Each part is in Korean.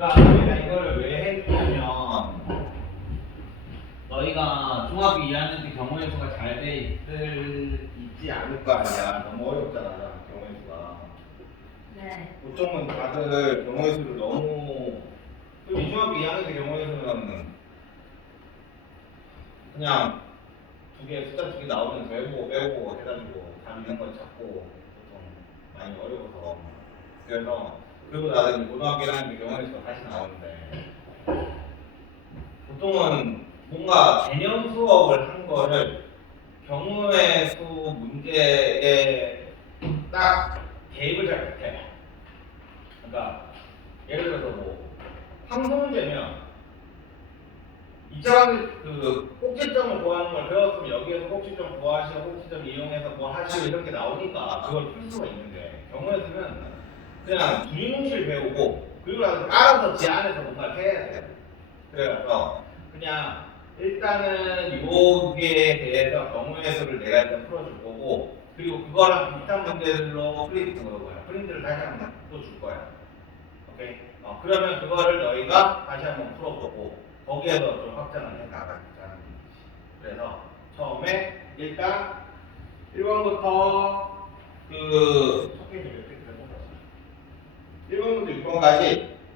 그러니까 우리가 이걸 왜 해주냐면 너희가 중학교 2학년 때 경우의 수가 잘 돼 있지 않을 거 아니야. 너무 어렵잖아, 경우의 수가. 네. 보통은 다들 경우의 수를 너무 그리고 중학교 2학년 때 경우의 수는 그냥 숫자 두 개 나오면 더해보고 빼고 해가지고 답 있는 걸 찾고 보통 많이 어려워서 그래서 그리고 나는 고등학교 1학년 때 경우의 수가 다시 나오는데 보통은 뭔가 개념 수업을 한 거를 경우의 수 문제에 딱 대입을 잘 못해요. 그러니까 예를 들어서 뭐 함수 문제면 2차원 그 꼭지점을 구하는 걸 배웠으면 여기에서 꼭지점 구하시고 꼭지점 이용해서 뭐 하시고 이렇게 나오니까 그걸 풀 수가 있는데 경우의 수는 그냥 두리뭉실 배우고 그리고 나서 알아서 제 안에서 뭔가를 해야 돼요. 그래서 그냥 일단은 요기에 대해서 경우의 수를 내가 일단 풀어줄 거고 그리고 그거랑 비슷한 문제들로 프린트를 다시 한번 또 줄 거야. 오케이? 그러면 그거를 너희가 다시 한번 풀어보고 거기에서 좀 확장을 해 나가자는 얘기지. 그래서 처음에 일단 1번부터 첫 페이지 몇 페이지 1번부터 6번까지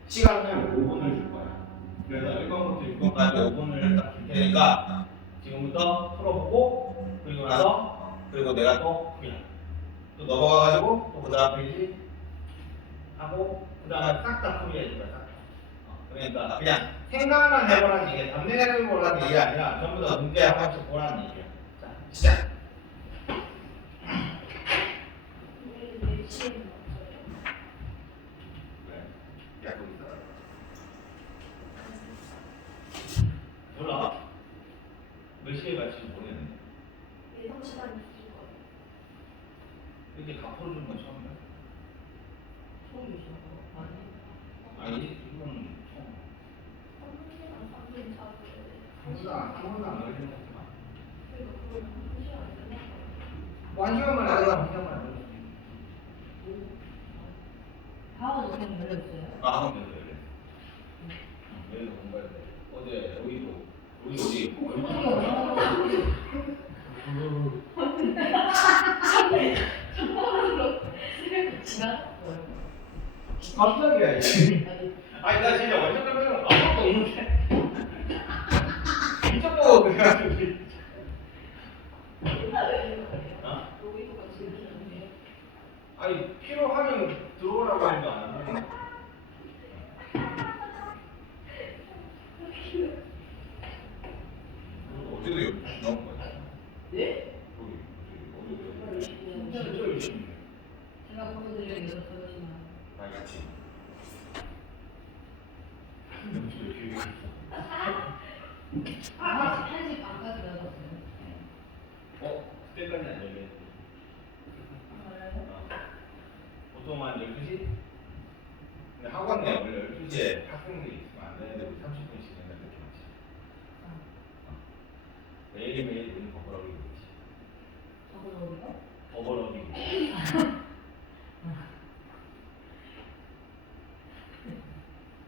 시간을 5분을 줄 거야. 그래서 1번부터 6번까지 5분을 딱 줄 테니까 지금부터 풀어보고 그리고 나서 그리고 내가 또 그냥 또 넘어가가지고 또 그 다음 페이지 하고 그 다음에 싹 다 풀이해 줄 거야. 그러니까 그냥 생각만 해보라는 얘기야. 답내해보라는 얘기 아니라 전부 다 문제 한 번씩 보라는 얘기야. 자, 시작. 몰라. 몇 시에 갈지 모르겠네. 예상 시간이 있을 거예요. 이렇게 다 풀어주는 건 처음이야. 처음이죠. 아니, 이건 처음. 한 번도 안 걸리는 것 같지만. 뭐 한 시간만 하다가 한 시간만 안 걸렸어. 학원 그냥 열렸어요? 학원 열렸어. 내일도 공부해야 돼. 어제 우리도 어디? 깜짝이야 이게. 아니 나 진짜 완전 깜짝 놀랐어. 아무것도 없는데. 이쪽 보고 그래가지고. 아니 필요하면 들어오라고 하니까 안 되는 거야. 어제도 12시 나온 거야. 네? 어제도 진짜 열심히 해. 제가 보여드리는 게 더 열심히 하고. 알겠지? 진짜 기획이 있어. 한시 반까지 열었어요. 그때까지는 안 열려. 보통 한 12시? 근데 학원 내 원래 12시에 학생들이 있으면 안 되는데 우리 30분씩 맨날 그렇게 마치. 매일매일 우리 버벅이고 있지. 저거요? 버벅이고.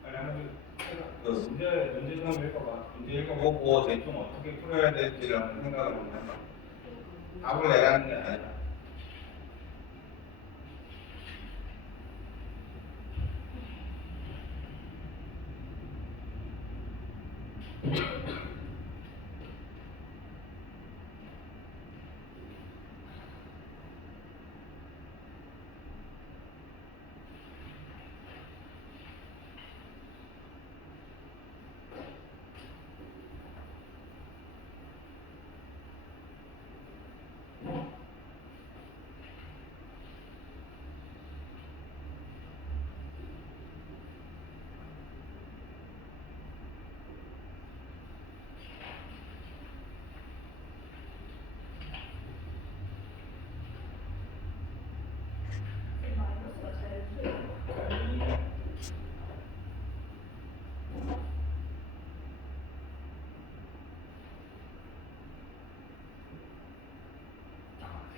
빨리 한번 문제 좀 읽어봐. 문제 읽어보고 대충 어떻게 풀어야 될지를 한번 생각을 한번 해봐. 답을 내라는 게 아니라.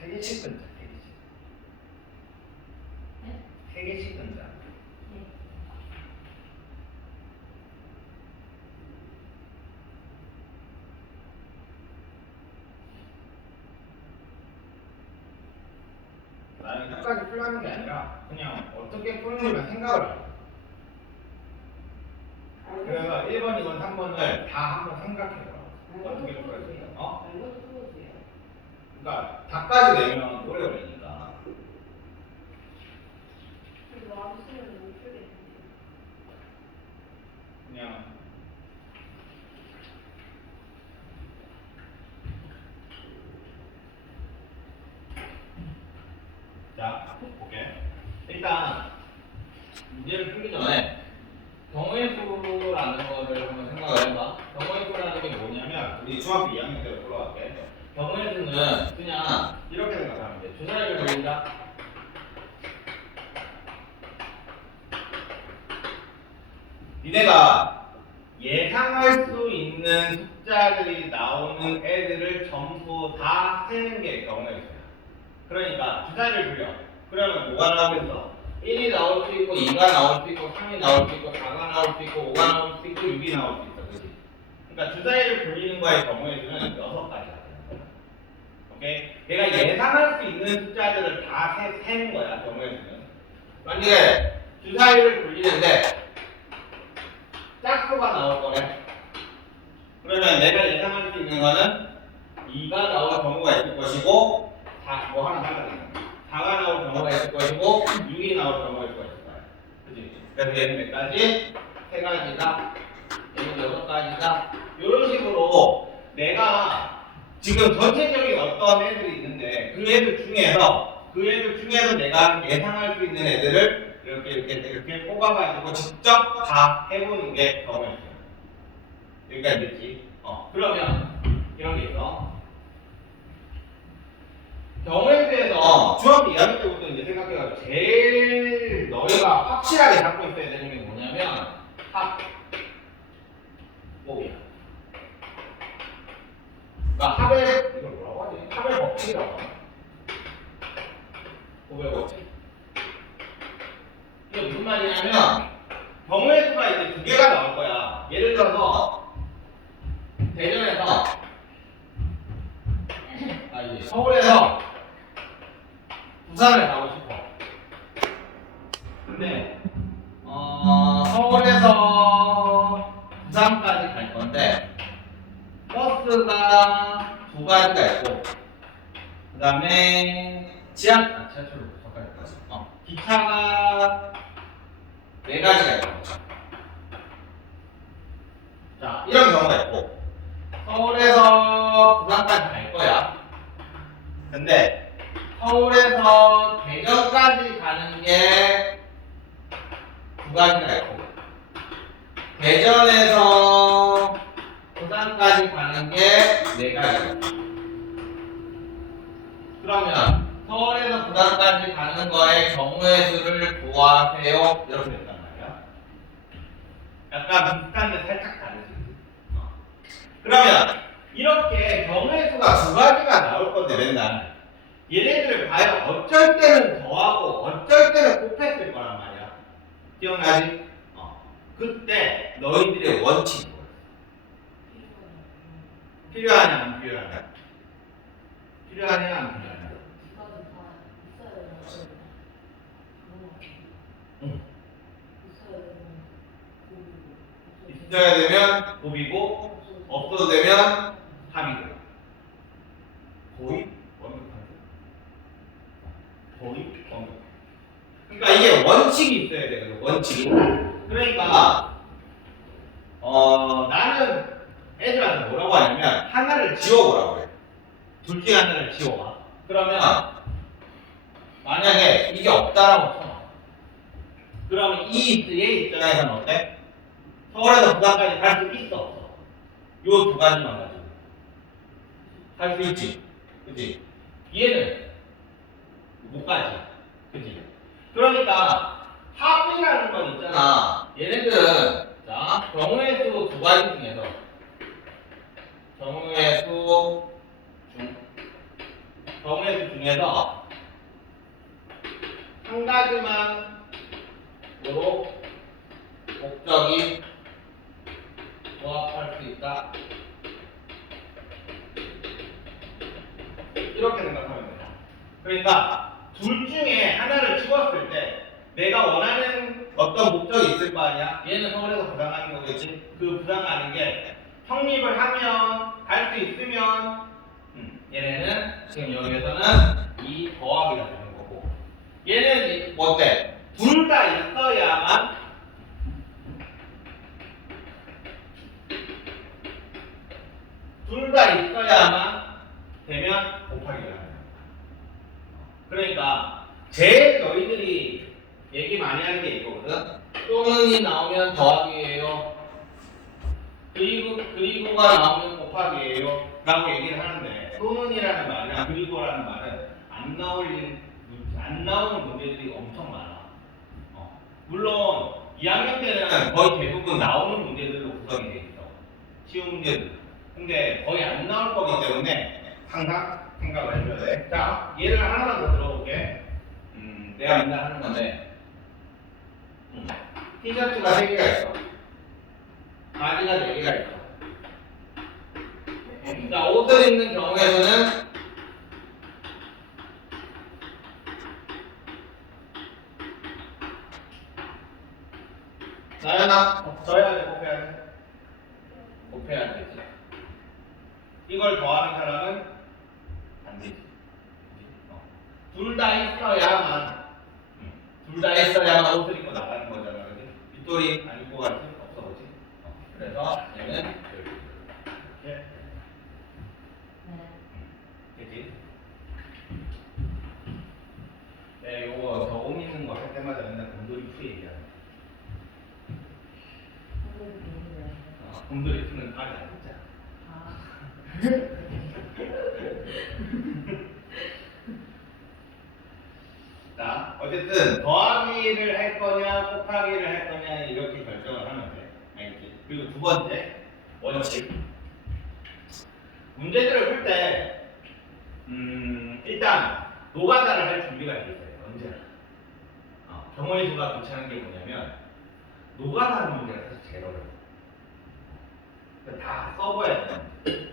세 개씩 끊자. 세 개씩 끊자. 끝까지 풀라는 게 아니라 그냥 어떻게 푸는지만 생각을 해요. 그래서 1번, 2번, 3번을 다 한번 생각해보라고. 어떻게 풀어야 어? 알고도 풀어주세요. 그러니까 다까지 내면 오래 걸리니까. 이거 아무 쓰면 못 풀겠는데. 그냥 자, 볼게. 일단 문제를 풀기 전에 경우의 수라는 거를 한번 생각을 해봐. 경우의 수라는 게 뭐냐면 우리 중학교 2학년 때로 돌아갈게. 경우의 수는 그냥 이렇게 생각하면 돼. 주사위를 돌린다. 니네가 예상할 수 있는 숫자들이 나오는 애들을 전부 다 세는 게 경우의 수야. 그러니까 주사위를 돌려. 그러면 뭐가 나오겠어? 1이 나올 수 있고 2가 나올 수 있고 3이 나올 수 있고 4가 나올 수 있고 5가 나올 수 있고 6이 나올 수 있어. 그치? 그러니까 주사위를 돌리는 거의 경우의 수는 6가지야. 오케이? 내가 예상할 수 있는 숫자들을 다 세는 거야. 경우의 수는. 만약에 주사위를 돌리는데 짝수가 나올 거래. 그러면 내가 예상할 수 있는 거는 2가 나올 경우가 있을 것이고 뭐 하나 하나 4가 나올 경우가 있을 것이고 6이 나올 경우가 있을 거야. 그치? 그래서 얘는 몇 가지? 3가지다. 얘는 6가지다. 이런 식으로 내가 지금 전체적인 어떤 애들이 있는데 그 애들 중에서 내가 예상할 수 있는 애들을 이렇게 뽑아가지고 직접 다 해보는 게 경우의 수야. 여기까지 됐지? 그러면 이런 게 있어. 경우의 수에서 중학교 2학년 때부터 이제 생각해가지고 제일 너희가 확실하게 잡고 있어야 되는 게 뭐냐면 합법이야. 그러니까 합의 이걸 뭐라고 하지? 합의 법칙이라고 하나? 합의 법칙. 이게 무슨 말이냐면 경우의 수가 이제 2개가 나올 거야. 예를 들어서 대전에서 서울에서 부산을 가고 싶어. 근데 서울에서 부산까지 갈 건데 버스가 2가지가 있고 그 다음에 지하철로 부산까지 기차가 4가지가 있고 자 이런 경우가 있고 서울에서 부산까지 갈 거야. 근데 서울에서 대전까지 가는 게 2가지가 있고 대전에서 부산까지 가는 게 4가지가 있고 그러면 서울에서 부산까지 가는 거의 경우의 수를 구하세요. 이렇게 된단 말이야. 약간 비슷한데 살짝 다르지. 그러면 이렇게 경우의 수가 2가지가 나올 건데 맨날 얘네들을 과연 어쩔 때는 더하고 어쩔 때는 곱했을 거란 말이야. 기억나지? 그때 너희들의 원칙이 뭐야? 필요하냐 안 필요하냐? 필요하냐 안 필요하냐? 있어야 되면 곱이고 없어도 되면 합이고 거의 완벽하죠. 거의 완벽. 그러니까 이게 원칙이 있어야 돼요. 원칙이. 그러니까 나는 애들한테 뭐라고 하냐면 하나를 지워보라고 그래. 둘 중에 하나를 지워봐. 그러면 만약에 이게 없다라고 쳐. 그러면 얘 입장에서는 어때? 서울에서 부산까지 갈 수 있어 없어? 요 2가지만 가지고 할 수 있지. 그치? 얘는 못 가지. 그치? 그러니까 합이라는 건 있잖아. 얘네들은 자 경우의 수 2가지 중에서 경우의 수 중에서 한 가지만 으로 목적이 조합할 수 있다. 이렇게 생각하면 돼요. 그러니까 둘 중에 하나를 찍었을 때 내가 원하는 어떤 목적이 있을 거 아니야? 얘는 서울에서 부산 가는 거겠지? 그 부산 가는 게 성립을 하면 갈 수 있으면 얘네는 지금 여기에서는 이 더하기가 되는 거고 얘는 뭐 어때? 둘 다 있어야만 되면 곱하기가 돼요. 그러니까 제일 너희들이 얘기 많이 하는 게 이거거든. 또는이 나오면 더하기예요. 그리고가 나오면 곱하기예요. 라고 얘기를 하는데 또는이라는 말이나 그리고라는 말은 안 나오는 문제들이 엄청 많아. 물론 2학년 때는 거의 대부분 나오는 문제들로 구성이 돼 있어. 쉬운 문제들. 근데 거의 안 나올 거기 때문에 항상 생각을 해줘야 돼. 자, 예를 하나만 더 들어볼게. 내가 맨날 하는 건데 티셔츠가 3개가 있어. 바지가 4개가 있어. 자, 옷을 입는 경우에서는 나연아, 더해야 돼, 곱해야 돼? 곱해야 되지. 이걸 더하는 사람은 안 되지. 둘 다 있어야만 옷을 입고 나가는 거잖아. 그지? 빗돌이 안 입고 갈 수 없어, 그지? 그래서 얘는 이렇게. 되지? 네, 요거 저 옷 입는 거 할 때마다 맨날 곰돌이 푸 얘기하는 곰돌이 푸는 말이 아니잖아. 자, 어쨌든 더하기를 할 거냐 곱하기를 할 거냐 이렇게 결정을 하면 돼. 알겠지? 그리고 두 번째 원칙. 문제들을 풀 때 일단 노가다를 할 준비가 돼 있어요. 언제나. 경우의 수가 괜찮은 게 뭐냐면 노가다하는 문제가 사실 제일 어려워. 다 써봐야 돼.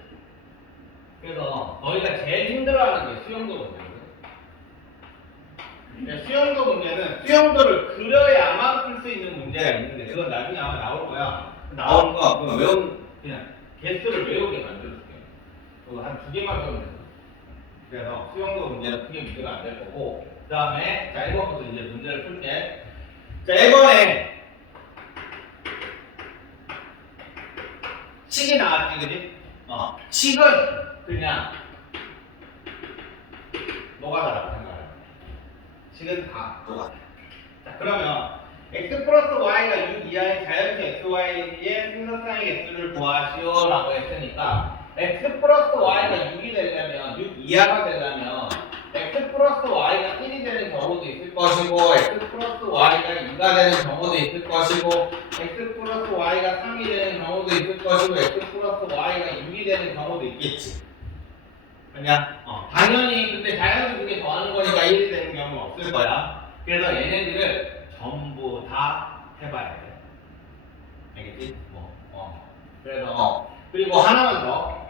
그래서 너희가 제일 힘들어하는 게 수영도 문제거든. 수영도 문제는 수영도를 그려야만 풀 수 있는 문제가 있는데 그건 나중에 아마 나올 거야. 나오는 거 그냥 개수를 외우게 만들어줄게. 그거 한 2개만 배우면 돼. 그래서 수영도 문제는 크게 문제가 안 될 거고 그 다음에 자 1번부터 이제 문제를 풀게. 자 1번에 식이 나왔지, 그지? 식은 그냥 노가다라고 생각해. 식은 다 노가다. 자, 그러면 x 플러스 y가 6 이하의 자연수 xy의 생산상의 개수를 구하시오 라고 했으니까 x 플러스 y가 6이 되려면 6 이하가 되려면 x 플러스 y가 1이 되는 경우도 있을 것이고 x 플러스 y가 2가 되는 경우도 있을 것이고 x 플러스 y가 3이 되는 경우도 있을 것이고 x 플러스 y가 6이 되는 경우도 있겠지. 그냥 당연히 근데 자연수 두 개 더하는 거니까 1이 되는 경우는 없을 거야. 그래서 얘네들을 전부 다 해봐야 돼. 알겠지? 그래서 그리고 하나만 더.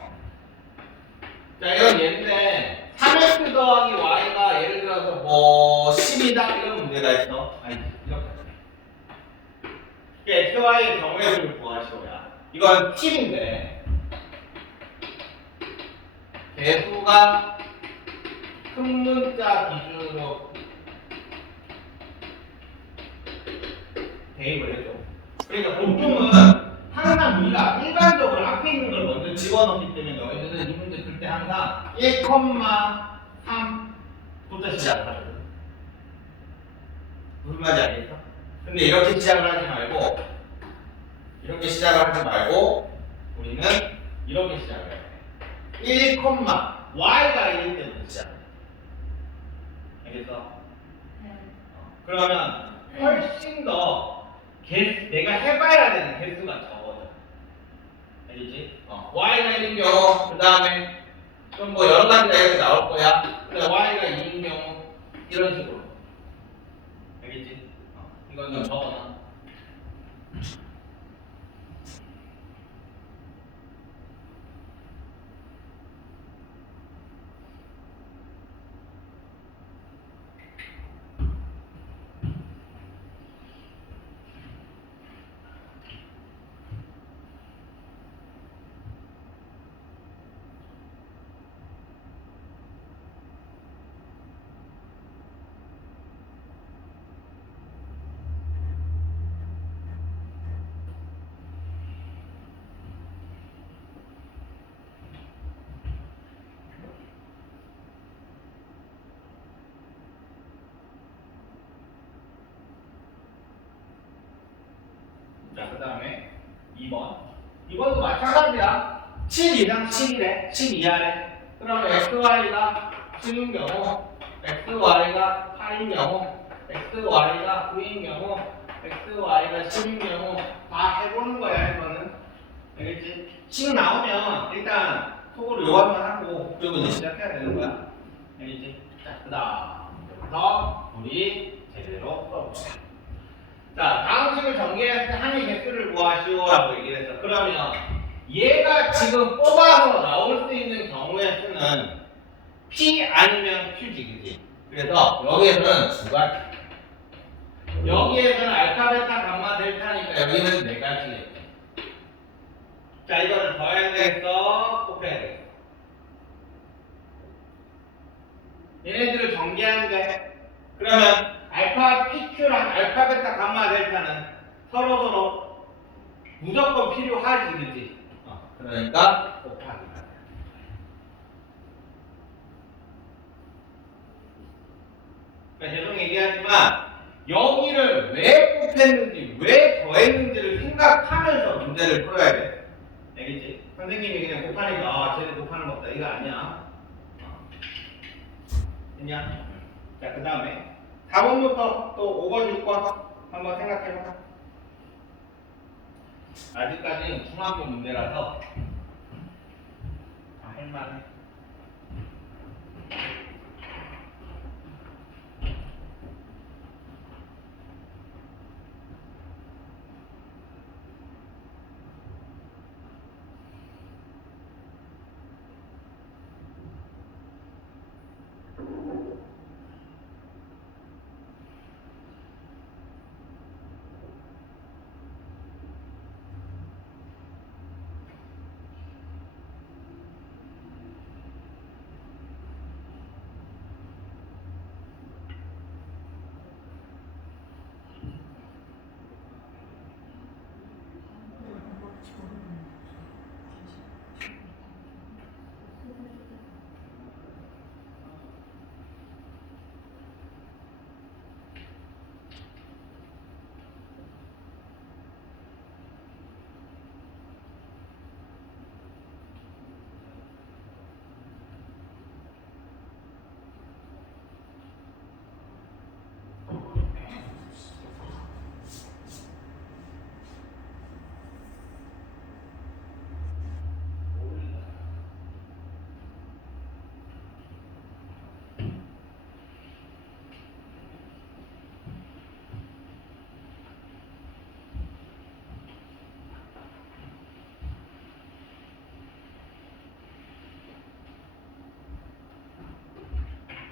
자, 이건 얘인데 3x 더하기 y가 예를 들어서 뭐 10이다 이런 문제가 있어. 아니 이렇게. x, y의 경우의 수를 구하시오야. 이건 10인데 개수가 큰 문자 기준으로 대입을 해줘. 그러니까 보통은 항상 우리가 일반적으로 앞에 있는 걸 먼저 집어넣기 때문에 너희들은 이 문제 풀 때 항상 1,3부터 시작하거든. 무슨 말인지 알겠어? 근데 이렇게 시작을 하지 말고 이렇게 시작을 하지 말고 우리는 이렇게 시작을 해. 1, y가 1일 때부터 시작해. 알겠어? 그러면 훨씬 더 내가 해봐야 되는 개수가 적어져. 알겠지? y가 1인 경우, 그 다음에 좀 뭐 여러 가지가 이렇게 나올 거야. 근데 y가 2인 경우, 이런 식으로. 알겠지? 이건 좀 적어놔. 그 다음에 2번. 2번도 마찬가지야. 7 이상 10이래. 10 이하래. 그러면 xy가 10인 경우, xy가 8인 경우, xy가 9인 경우, xy가 10인 경우 다 해보는 거야, 이거는. 알겠지? 10 나오면 일단 속으로 요한만 하고 그리고 이제 시작해야 되는 거야. 알겠지? 자, 그 다음부터 우리 제대로 풀어보자. 자, 다음 식을 전개할 때 항의 개수를 구하시오라고 얘기를 했어. 그러면 얘가 지금 뽑아서 나올 수 있는 경우의 수는 P 아니면 Q지, 그지? 그래서 여기에서는 두 가지. 여기에서는 알파, 베타, 감마, 델타니까 여기는 네 가지겠죠. 자, 이거를 더해야 되겠어? 곱해야 되겠어? 얘네들을 전개하는데 그러면 알파, PQ랑 알파, 베타, 감마, 델타는 서로 무조건 필요하지, 그지? 그러니까 곱하기가. 그러니까 계속 얘기하지만 여기를 왜 곱했는지, 왜 더했는지를 생각하면서 문제를 풀어야 돼. 알겠지? 선생님이 그냥 곱하니까 아, 쟤는 곱하는 거 없다. 이거 아니야. 됐냐? 자, 그 다음에 4번부터 또 5번, 6번 한번 생각해봐. 아직까지는 중학교 문제라서 다 할만해.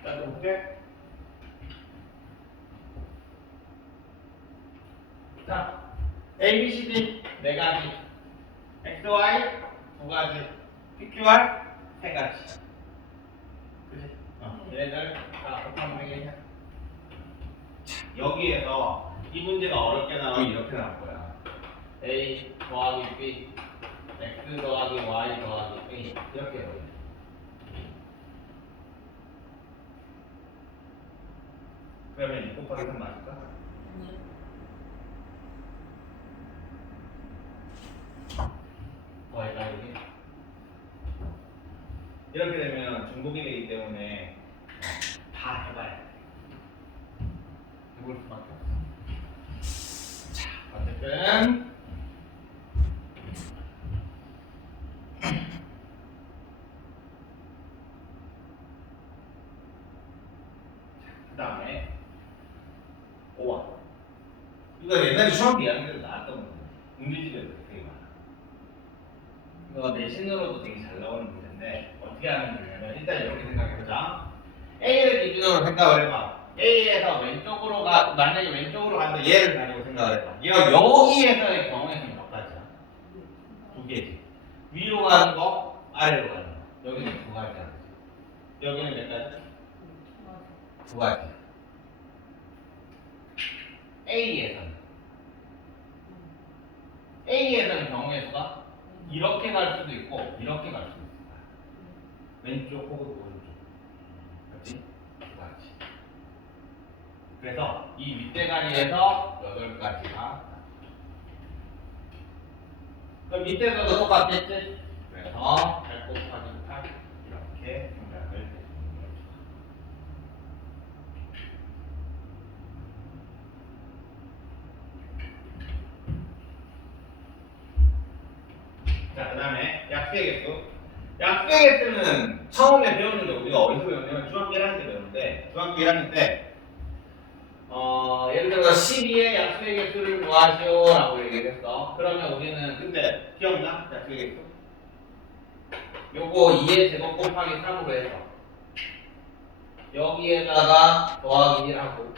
자, 또 볼게. 자, A, B, C, D 네 가지, X, Y 두 가지, P, Q, R 세 가지. 그치? 얘네들 다 곱하면 되겠냐? 여기에서 이 문제가 어렵게 나오면 이렇게 나올 거야. A 더하기 B, X 더하기 Y 더하기 A 이렇게 해요. 그러면 이 곱하기 3 맞을까? 더할까 이게? 이렇게 되면 중복이 되기 때문에 다 해봐야 돼. 해볼 수밖에 없어. 자, 어쨌든 그 다음에 5번. 이거 옛날에 중학교 2학년 때 나왔던 문제. 문제집에도 되게 많아. 이거 내신으로도 되게 잘 나오는 문제인데 어떻게 하면 되냐면 일단 이렇게 생각해보자. A를 기준으로 생각을 해봐. A에서 왼쪽으로 만약에 왼쪽으로 간다 얘를 가지고 생각을 해봐. 얘가 여기에서의 경우에는 몇 가지야? 두 개지. 위로 가는 거, 아래로 가는 거. 여기는 두 가지야. 여기는 몇 가지? 두 가지. A에서는 경우의 수가 이렇게 갈 수도 있고 이렇게 갈 수도 있어. 왼쪽 혹은 오른쪽. 그렇지? 두 가지. 그래서 이 윗대가리에서 8가지가 그럼 밑에서도 똑같겠지? 그래서 8 곱하기 8 이렇게 생각을 해주는 거죠. 자, 그 다음에 약수의 개수. 약수의 개수는 처음에 배웠는데 우리가 어디서 배웠냐면 중학교 1학년 때 배웠는데 중학교 1학년 때 예를 들어서 12의 약수의 개수를 구하시오 라고 얘기했어. 그러면 우리는 근데 기억나? 약수의 개수? 요거 2의 제곱 곱하기 3으로 해서 여기에다가 더하기 1하고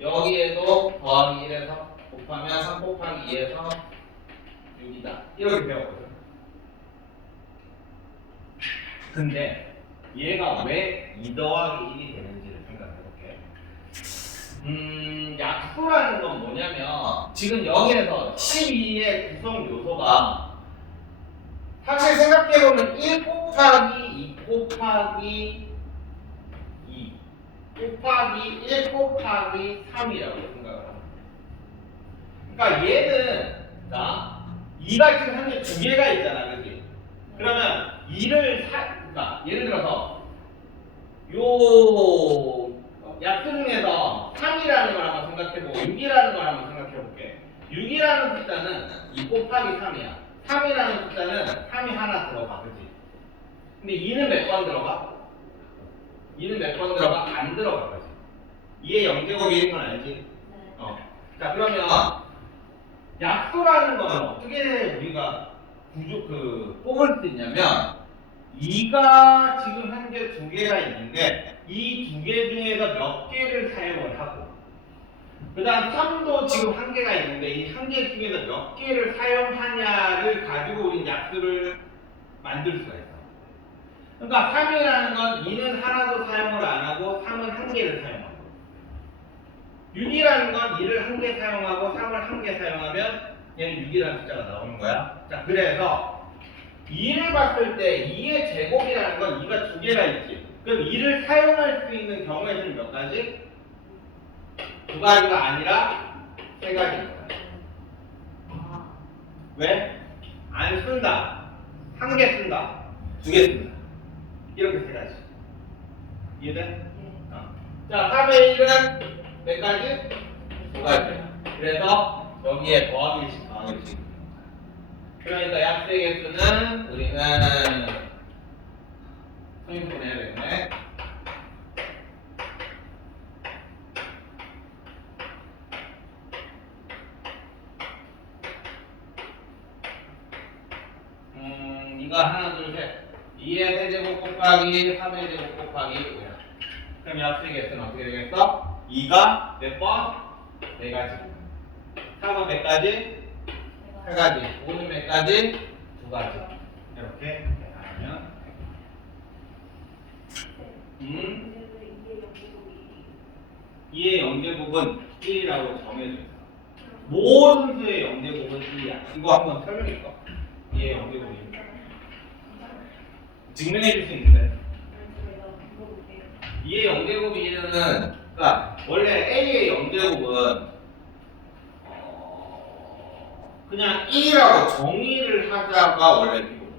여기에도 더하기 1해서 곱하면 3 곱하기 2에서 6이다. 이렇게 배웠거든. 근데 얘가 왜 2 더하기 1이 되는지를 생각해 볼게. 약수라는 건 뭐냐면 지금 여기에서 12의 구성 요소가 사실 생각해보면 1 곱하기 2 곱하기 2 곱하기 1 곱하기 3이라고 생각을 합니다. 그러니까 얘는 자 2가 지금 현재 2개가 있잖아, 그지? 그러면 2를 그러니까 예를 들어서 요 약수 중에서 3이라는 걸 한번 생각해보고 6이라는 걸 한번 생각해볼게. 6이라는 숫자는 2 곱하기 3이야. 3이라는 숫자는 3이 하나 들어가, 그지? 근데 2는 몇 번 들어가? 2는 몇 번 들어가? 안 들어가, 그지? 2의 0제곱인 건 알지? 자, 그러면 약수라는 거는 어떻게 우리가 뽑을 수 있냐면 2가 지금 현재 2개가 있는데 이 2개 중에서 몇 개를 사용을 하고 그 다음 3도 지금 1개가 있는데 이 1개 중에서 몇 개를 사용하냐를 가지고 우린 약수를 만들 수가 있어. 그러니까 3이라는 건 2는 하나도 사용을 안 하고 3은 1개를 사용하고 6이라는 건 2를 1개 사용하고 3을 1개 사용하면 얘는 6이라는 숫자가 나오는 거야. 자, 그래서 2를 봤을 때 2의 제곱이라는 건 2가 2개가 있지. 그럼 2를 사용할 수 있는 경우에는 몇 가지? 2가지가 아니라 3가지인 거야. 왜? 안 쓴다. 1개 쓴다. 2개 쓴다. 이렇게 3가지. 이해돼? 자, 3의 1은 몇 가지? 2가지야. 그래서 여기에 더하기 1씩 더하기 1씩. 그러니까 약수의 개수는 우리는 성인분 해야 되겠네. 이가 하나 둘셋 2의 세제곱 곱하기 3의 제곱 곱하기 5야. 그럼 약수의 개수는 어떻게 되겠어? 2가 몇 번? 4가지. 3은 몇 가지? 3가지. 5는 몇 가지? 2가지. 이렇게 하면 2의 0제곱은 1이라고 정해져 있어. 모든 수의 0제곱은 1이야. 이거 한번 설명해줄까? 2의 0제곱이 증명해 줄 수 있는데 2의 0제곱이 1은 그러니까 원래 A의 0제곱은 그냥 1이라고 정의를 하자가 원래 기본.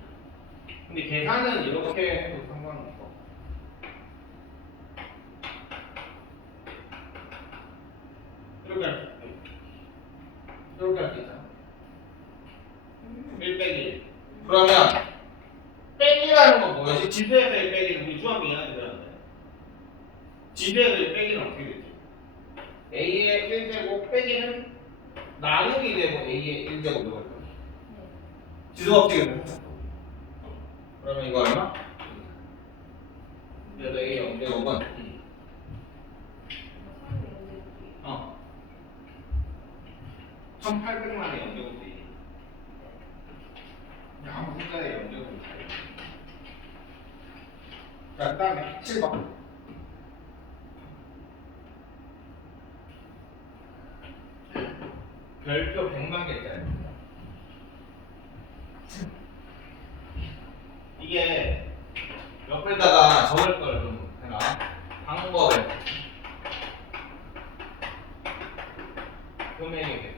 근데 계산은 이렇게 해도 상관없어. 이렇게 할 수 있어. 이렇게 할 수 있잖아. 1 빼기 1. 그러면 빼기라는 건 뭐였지? 지수에서 1 빼기는 우리 중학교 2학년 때 배웠는데 지수에서 1 빼기는 어떻게 되지? A의 1제곱 빼기는 나누기 되고 A의 1제곱이 걸려. 지수가 어떻게 돼? 그러면 이거 얼마? 그래도 A의 0제곱은 1800만의 0제곱이 아무 숫자의 0제곱이 자, 그 다음에 7번. 별표 100만 개짜리입니다. 이게 옆에다가 적을 걸 좀 해라. 방법에 금액에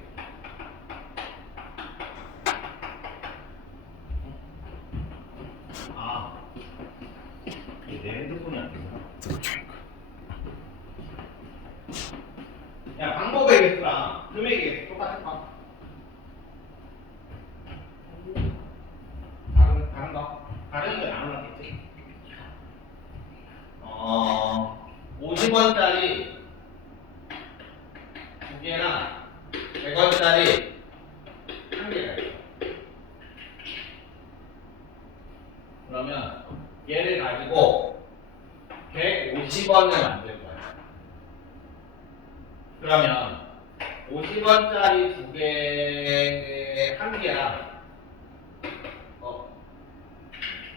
핸드폰이 안 되나? 야, 방법의 개수랑 금액의 개수 똑같을까? 다른가? 다른 게 나눠놨겠지? 50원짜리 두 개랑 100원짜리 한 개가 있어. 그러면 얘를 가지고 150원을 만들 거야. 그러면 50원짜리 두 개, 한 개랑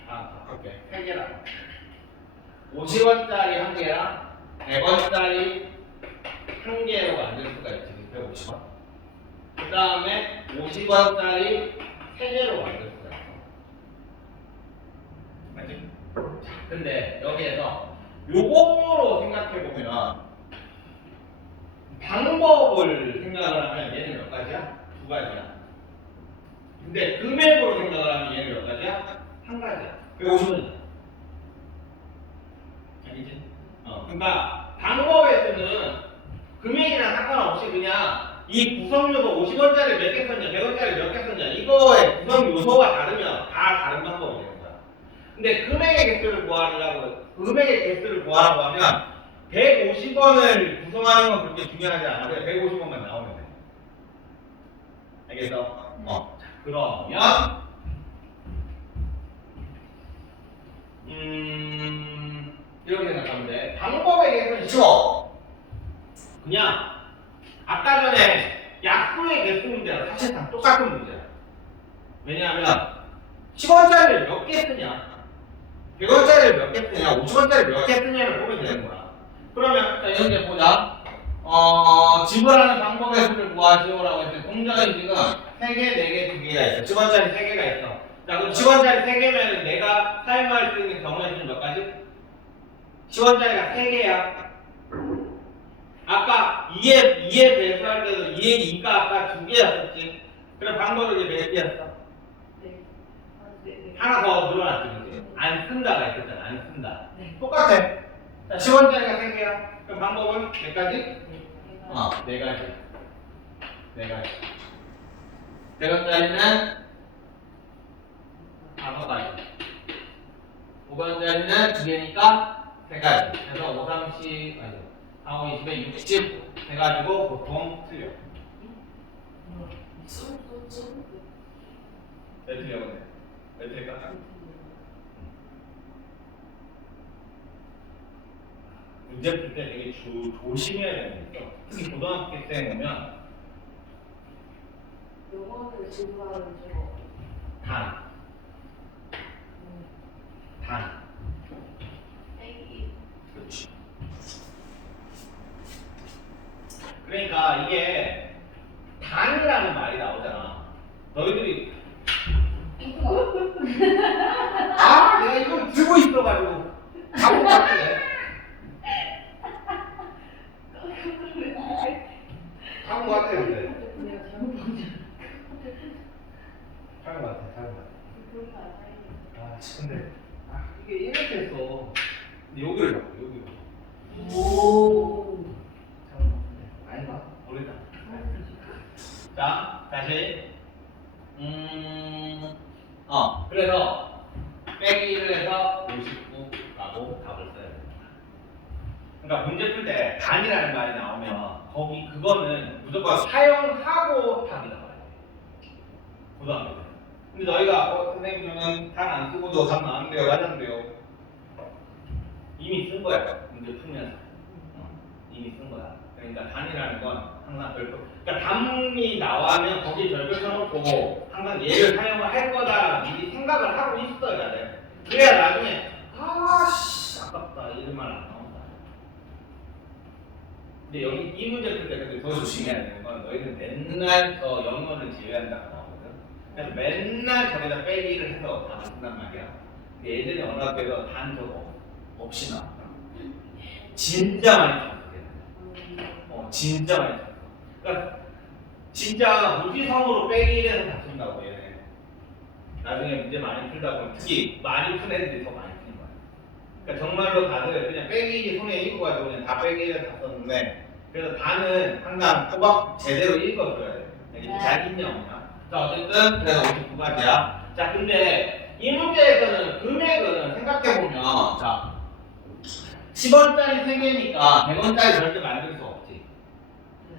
바꿀게. 세 개랑 50원짜리 한 개랑 100원짜리 한 개로 만들 수가 있지. 150원. 그 다음에 50원짜리 세 개로 만들 수가 있어. 맞지? 근데 여기에서 요거로 생각해 보면 방법을 생각을 하면 얘는 몇 가지야? 두 가지야. 근데 금액으로 생각을 하면 얘는 몇 가지야? 한 가지야. 150원. 알겠지? 그러니까 방법에서는 금액이랑 상관없이 그냥 이 구성 요소 50원짜리 몇 개 썼냐, 100원짜리 몇 개 썼냐 이거의 구성 요소가 다르면 다 다른 방법이 되는 거야. 근데 금액의 개수를 구하라고 하면 150원을 구성하는 건 그렇게 중요하지 않아. 그냥 150원만 나오면 돼. 알겠어? 자, 그러면 이렇게 생각하면 돼. 방법에 대해서는 쉬워. 그냥 아까 전에 약수의 개수 문제랑 사실상 똑같은 문제야. 왜냐하면 10원짜리를 몇 개 쓰냐, 100원짜리를 몇 개 쓰냐, 50원짜리 몇 개 쓰냐를 보면 되는 거야. 그러면 자, 현재 보자. 지불하는 방법의 수를 구하시오라고 했을 때 동전이 지금 3개, 4개, 2개가 있어. 10원짜리 3개가 있어. 자, 그럼 10원짜리 3개면 내가 사용할 수 있는 경우의 수는 몇 가지? 10원짜리가 3개야. 아까 2에 배수할 때도 2에 2가 아까 2개였었지. 그럼 방법은 이제 몇 개였어? 네. 네. 하나 더 늘어났지, 그지? 안 쓴다가 있었잖아. 안 쓴다. 네. 똑같아. 자, 10원짜리가 3개야. 그럼 방법은 몇 가지? 네. 4가지. 4가지. 100원짜리는 5가지. 500원짜리는 2개니까 3가지. 그래서 5, 30, 4, 5, 20에 60 해가지고 보통 틀려. 왜 틀려, 근데? 왜 틀릴까? 문제 풀 때 되게 조심해야 되는 게 있어. 특히 고등학교 때 오면 영어를 지불하는 거. 단. 애기. 그렇지. 그러니까 이게 단이라는 말이 나오잖아. 너희들이 내가 이걸 들고 있어가지고 잘못 봤네. 잘못 같아 근데. 내가 잘못 본 줄. 잘못 같아. 그런 거 아니에요. 근데 이게 이렇게 했어. 근데 여기를 잡고 여기로. 오. 아닌가? 모르겠다. 자, 다시. 그래서 빼기를 해서 59라고 답을 써야 됩니다. 그러니까 문제 풀 때 단이라는 말이 나오면 그거는 무조건 사용하고 답이 나와요. 고등학교 때. 근데 너희가 선생님 저는 단 안 쓰고도 답 나왔는데요, 맞았는데요. 이미 쓴 거야. 문제 풀면서. 이미 쓴 거야. 그러니까 단이라는 건 항상 별표. 그러니까 단이 나와면 거기 별표 쳐놓고 항상 얘를 사용을 할 거다 미리 생각을 하고 있어야 돼. 그래야 나중에 아깝다 이런 말 안 나온다. 근데 여기 이 문제 풀 때 근데 더 조심해야 되는 건 너희는 맨날 영어를 제외한다고 나오거든. 그래서 맨날 저기다 빼기를 해서 답을 쓴단 말이야. 근데 예전에 어느 학교에서 단 저거 없이 나왔다. 진짜 많이 쳤어. 진짜 많이 쳤어. 그러니까 진짜 무지성으로 빼기를 해서 다툰다고 얘네. 나중에 문제 많이 풀다 보면 특히 많이 푼 애들이 더 많이 푸는 거야. 그러니까 정말로 다들 그냥 빼기 1이 손에 읽고 가지고 그냥 다 빼기 1을 다 썼는데 그래서 다는 항상 꼬박 제대로 읽어줘야 돼요. 이게 잘 읽냐 없냐. 자 어쨌든 그래서 59가지야. 자 근데 이 문제에서는 금액은 생각해보면 자 10원짜리 3개니까 100원짜리 절대 만들 수 없지.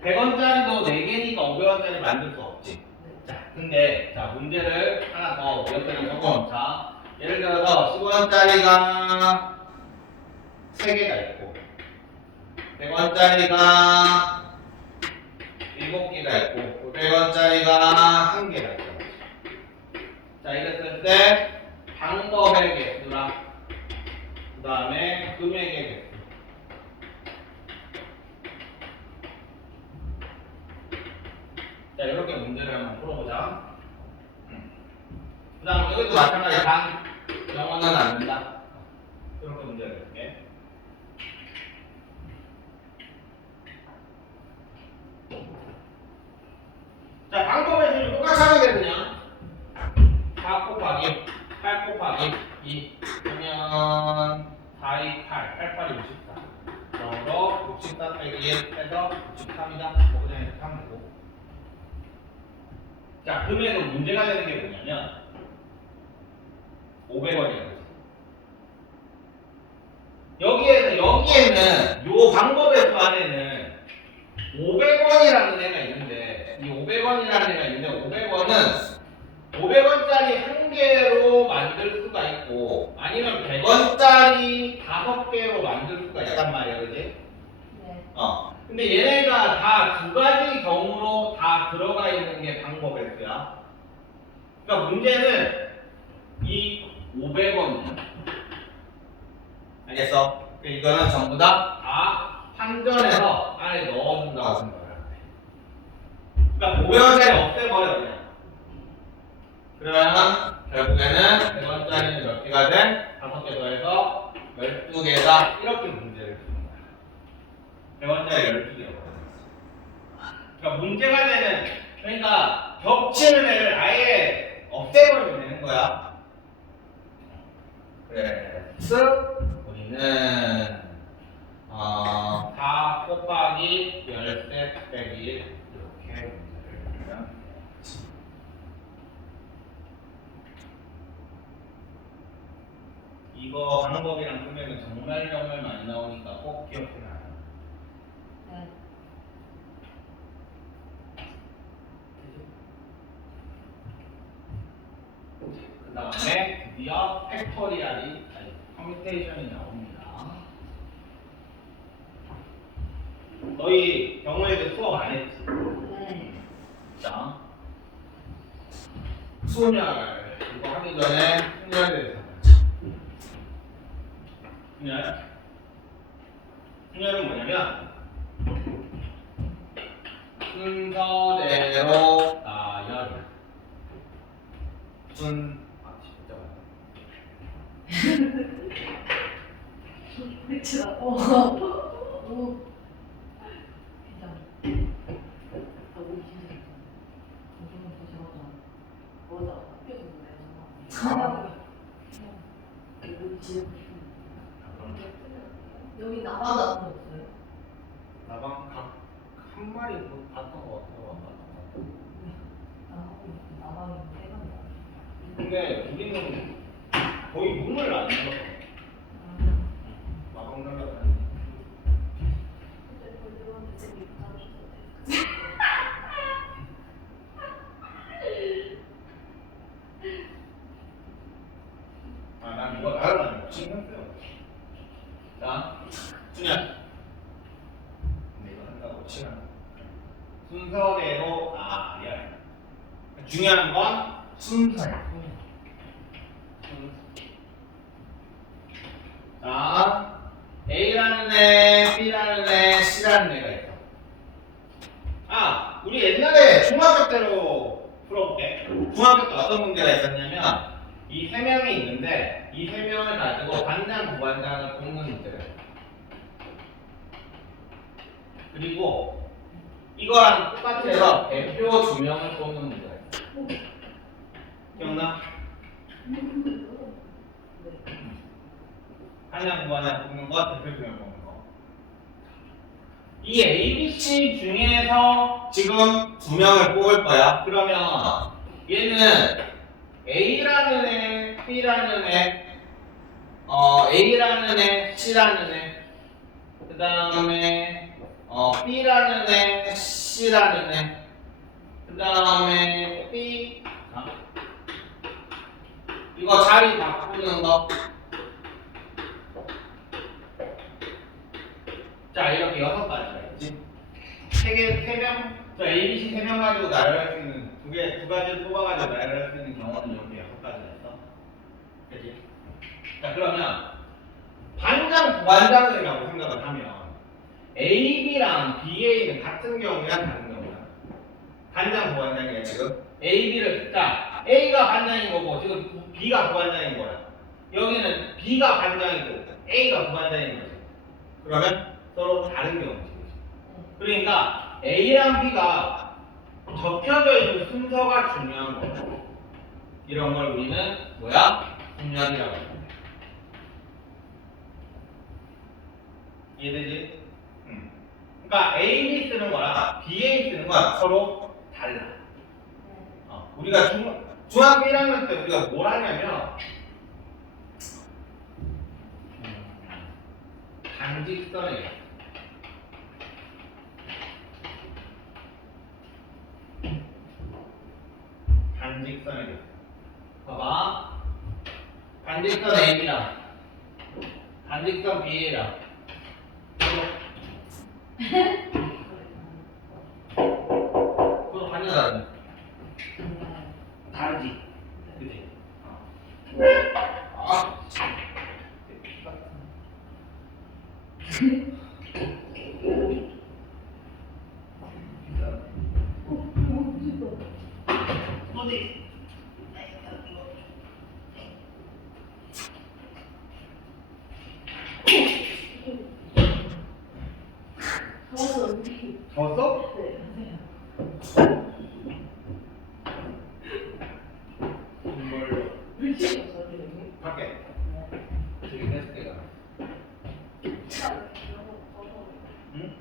100원짜리도 4개니까 500원짜리 만들 수 없지. 자, 근데 자 문제를 하나 더 옆에를 적어놓자. 예를 들어서 10원짜리가 3개가 있고 100원짜리가 7개가 있고 500원짜리가 1개가 있고. 자 이랬을 때 방법의 개수랑 그 다음에 금액의 개수. 자 이렇게 문제를 한번 풀어보자. 그 다음 여기도 마찬가지야. 단 영어는 안 된다. 이렇게 문제를 해볼게. 자 방법에서 똑같이 하면 되느냐? 4 곱하기 8 곱하기 2 하면 4, 2, 8, 8, 8이 64. 그러므로 64 빼기 1 해서 63이다. 뭐 그냥 이렇게 하면 되고. 자 금액은 문제가 되는 게 뭐냐면 500원이라고. 여기에는 요 방법의 안에는 500원이라는 애가 있는데 이 500원이라는 애가 있는데 500원짜리 한 개로 만들 수가 있고 아니면 100원짜리 5개로 만들 수가 있단 말이야, 그지? 네. 근데 얘네가 다 두 가지 경우로 다 들어가 있는 게 방법의 수야. 그러니까 문제는 이 500원이야. 알겠어? 이거는 전부 다 환전해서 안에 넣어준다고 생각을 하면 돼. 그러니까 500원짜리 없애버려 그냥. 그러면 결국에는 100원짜리는 몇 개가 돼? 5개 더해서 12개다. 이렇게 문제를 푸는 거야. 100원짜리 12개로. 그러니까 문제가 되는, 그러니까 겹치는 애를 아예 없애버리면 되는 거야. 그래서 우리는 4 곱하기 13 빼기 1 이렇게 문제를 풀면 이거 방법이랑 금액은 정말 많이 나오니까 꼭 기억해놔요. 네. 그 다음에 드디어 팩토리얼이 커뮤테이션이 나옵니다. 너희 경우에도 수업 안 했지? 네. 자, 수열 이거 하기 전에 순열에 대해서 순열은 뭐냐면 순서대로 나열 진짜 그렇죠. 오. 괜찮아. 우리 진짜 괜찮아. 더 잘하자. 맞아. 학교에서 그래. 우리 집. 여기 나만 없어요? 나방 각 한 마리 뭐 봤던 것 같아요. 안 봤던 것 같아요. 나방이 세간다. 근데 우리는 거의 문을 안 열어서 마방 날라가는. 난 이거 알아가지고 신경쓰여. 자, 준현. 근데 이거 한다고 치면 순서대로 나열. 중요한 건 순서야. 자, A라는 애, B라는 애, C라는 애가 있어. 우리 옛날에 중학교 때로 풀어볼게. 중학교 때 어떤 문제가 있었냐면 이 세 명이 있는데 이 세 명을 가지고 반장, 부반장을 뽑는 문제가 있어. 그리고 이거랑 똑같이 해서 대표 2명을 뽑는 문제가 있어. 기억나? 반장 부반장 뽑는 거, 대표 중에 뽑는 거. 이 A, B, C 중에서 지금 두 명을 뽑을 거야. 그러면 얘는 A라는 애, B라는 애, A라는 애, C라는 애, 그 다음에 B라는 애, C라는 애, 그 다음에 B, 이거 자리 바꾸는 거. 자, 이렇게 6가지가 있지. 세 명, 저 A, B, C 3명 가지고 나열할 수 있는 두 가지를 뽑아가지고 나열할 수 있는 경우는 이렇게 6가지가 있어. 그치? 자, 그러면 반장, 부반장이라고 생각을 하면 A, B랑 B, A는 같은 경우야, 다른 경우야? 반장, 부반장이야, 지금. A, B를, 자, A가 반장인 거고, 지금 B가 부반장인 거야. 여기는 B가 반장이고, A가 부반장인 거지. 그러면 서로 다른 경우지. 그러니까 A랑 B가 접혀져 있는 순서가 중요한 거고, 이런 걸 우리는 뭐야? 분열이라고 합니다. 이해되지? 그러니까 A, B 쓰는 거랑 B, A 쓰는 건 서로 달라. 우리가 중학교 1학년 때 우리가 뭘 하냐면 단직선에 봐봐. 단직선 A랑 단직선 B랑 그거 완전 다르네. 다르지? 그치? 어디? 졌어? 네. 이걸로 물질 없어요, 선생님? 밖에 저기 테스트가 응?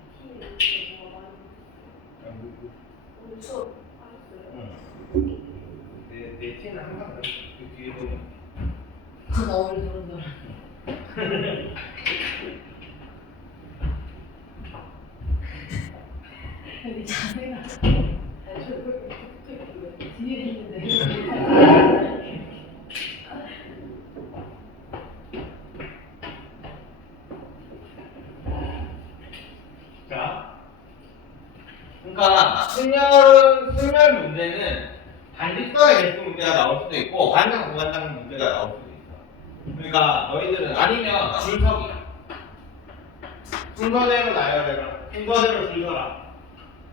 내 티는 항상 그래. 그 뒤에 보면 나 오늘 그런 줄 알았어. 여기 자세가 뒤에 있는데. 자, 그러니까 승렬 문제는 반직선의 개수 문제가 나올 수도 있고 반장 부반장 문제가 나올 수도 있어. 그러니까 너희들은 아니면 줄서기야. 순서대로 나열해라. 순서대로 줄 서라.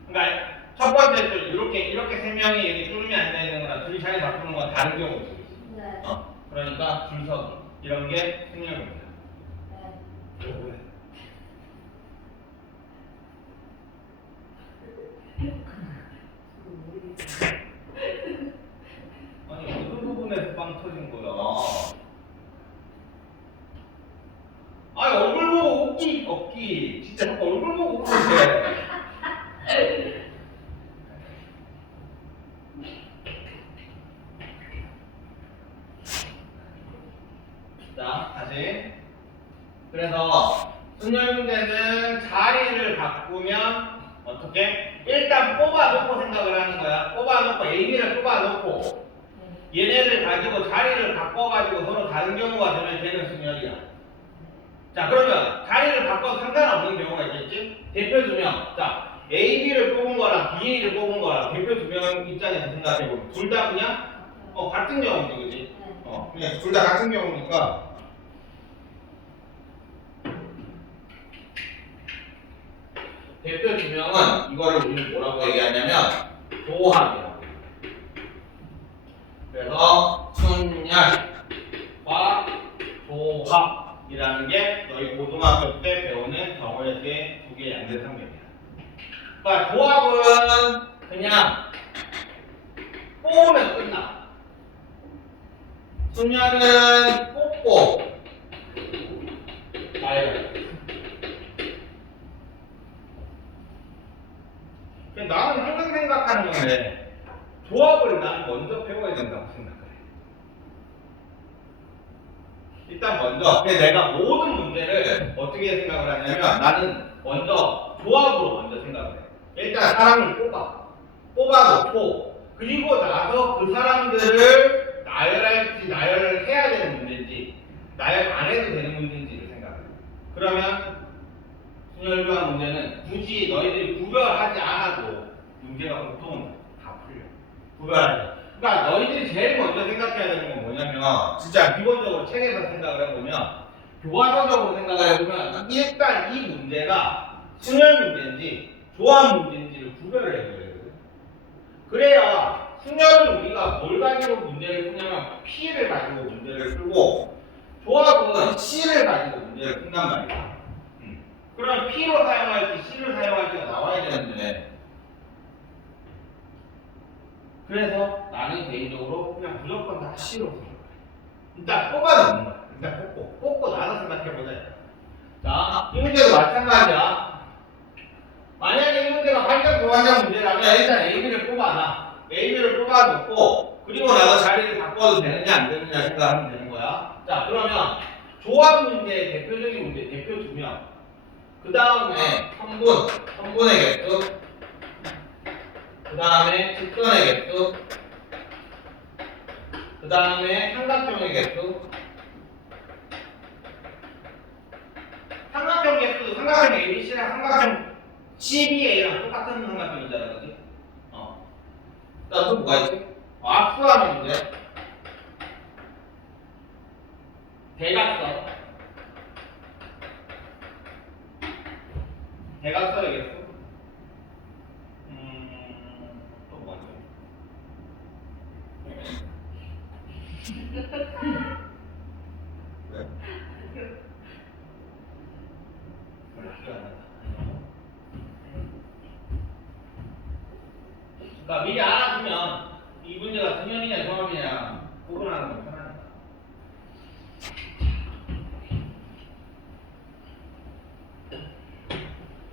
그러니까 첫 번째 줄 이렇게 세 명이 여기 뚫으면 앉아 있는 거랑 둘이 자리 바꾸는 건 다른 경우지. 네. 그러니까 줄서기 이런 게 승렬 문제야. 네. 아니 어느 부분에서 빵 터진 거야? 아니 얼굴 보고 웃기 진짜 자꾸 얼굴 보고 웃기지. 자 다시. 그래서 순열 문제는 자리를 바꾸면 어떻게? 일단 뽑아놓고 생각을 하는 거야. 뽑아놓고 AB를 뽑아놓고 얘네를 가지고 자리를 바꿔가지고 서로 다른 경우가 되면 걔는 순열이야. 자 그러면 자리를 바꿔도 상관없는 경우가 있겠지? 대표 2명. 자 AB를 뽑은 거랑 BA를 뽑은 거랑 대표 2명 입장에서 생각해보면 둘 다 그냥 같은 경우지, 그지? 그냥 둘 다 같은 경우니까 대표 2명은 이거를 우리는 뭐라고 얘기하냐면 조합이라고. 그래서 순열과 조합이라는 게 너희 고등학교 때 배우는 경우의 두 개의 양대산맥이야. 그러니까 조합은 그냥 뽑으면 끝나. 순열은 뽑고 나열할 때. 나는 항상 생각하는 건데 조합을 나는 먼저 배워야 된다고 생각해. 일단 먼저 내가 모든 문제를 어떻게 생각을 하냐면 나는 먼저 조합으로 먼저 생각을 해. 일단 사람을 뽑아놓고 그리고 나서 그 사람들을 나열할지 나열을 해야 되는 문제인지 나열 안 해도 되는 문제인지를 생각해. 그러면 순열교환 문제는 굳이 너희들이 구별하지 않아도 문제가 보통은 다 풀려. 구별하지. 그러니까 너희들이 제일 먼저 생각해야 되는 건 뭐냐면 진짜 기본적으로 책에서 생각을 해보면 교과서적으로 생각을 해보면 일단 이 문제가 순열 문제인지 조합 문제인지를 구별을 해줘야 되거든. 그래야 순열은 우리가 뭘 가지고 문제를 푸냐면 P를 가지고 문제를 풀고 조합은 C를 가지고 문제를 푼단 말이야. 그럼 P로 사용할지 C를 사용할지가 나와야 되는데 그래서 나는 개인적으로 그냥 무조건 다 C로 생각해. 일단 뽑아놓는 거야. 일단 뽑고 나서 생각해보자. 자, 이 문제도 마찬가지야. 만약에 이 문제가 반전 보완전 문제라면 일단 AB를 뽑아놔. AB를 뽑아놓고 그리고 나서 자리를 바꿔도 되느냐 안 되느냐 생각하면 되는 거야. 자, 그러면 조합 문제의 대표적인 문제, 대표 2명. 그 다음에 성분의 개수, 그 다음에 직선의 개수, 그 다음에 삼각형의 개수. 삼각형 개수도 삼각형 ABC랑 삼각형 CBA랑 똑같은 삼각형이잖아, 그지? 그 다음 또 뭐가 있지? 압수하는 문제. 대각선의 개수. 또 뭐가 있지? 왜? 그러니까 미리 알아두면 이 문제가 승연이냐 조합이냐 구분하는 건 편하니까.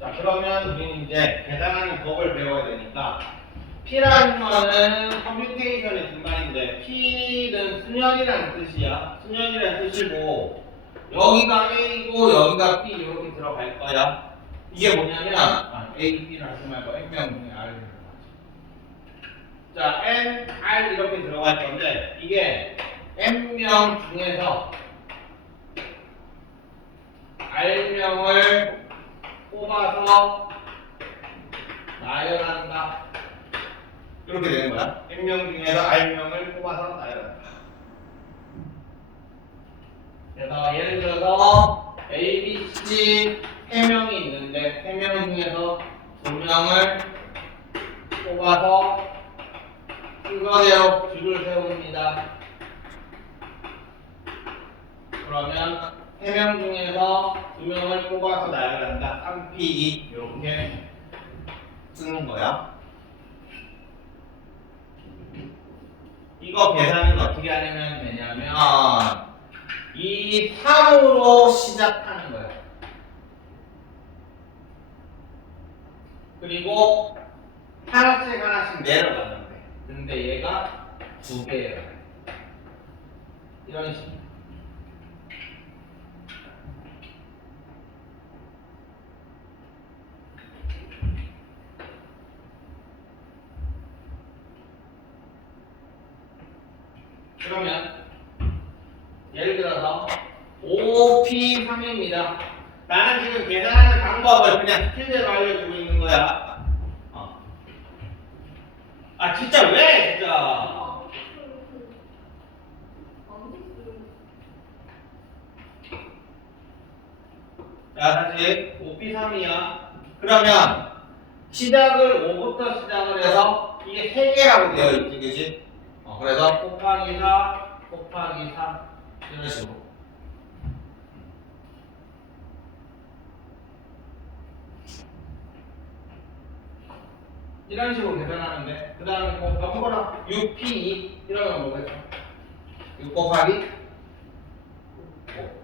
자, 그러면 우리는 이제 계산하는 법을 배워야 되니까 P라는 거는 컴퓨테이션의 중간인데 P는 수년이라는 뜻이야. 수년이라는 뜻이고 여기가 A고 여기가 B 이렇게 들어갈 거야. 이게 뭐냐면 A, B를 하지 말고 N명 중에 R을 들어가죠. 자, N, R 이렇게 들어갈 건데 이게 N명 중에서 R명을 뽑아서 나열한다. 이렇게 되는 거야. N명 중에서 R명을 뽑아서 나열한다. 그래서 예를 들어서 A, B, C 3명이 있는데 3명 중에서 2명을 뽑아서 순서대로 줄을 세웁니다. 그러면 3명 중에서 2명을 뽑아서 나열한다. 3P2 이렇게 쓰는 거야. 이거 계산은 어떻게 하면 되냐면 이 3으로 시작하는 거야. 그리고 하나씩 하나씩 내려가는 거야. 근데 얘가 2개예요. 이런 식으로. 그러면 예를 들어서 5P3입니다. 나는 지금 계산하는 방법을 그냥 스킬대로 알려주고 있는 거야. 아 진짜 왜 진짜? 자 다시 5P3이야. 그러면 시작을 5부터 시작을 해서 이게 3개라고 되어 있지, 그지? 그래서 곱하기 4, 곱하기 3 이런 식으로. 이런 식으로 계산하는데 그 다음에 아무거나 6P2 이러면 뭐겠죠? 6 곱하기 5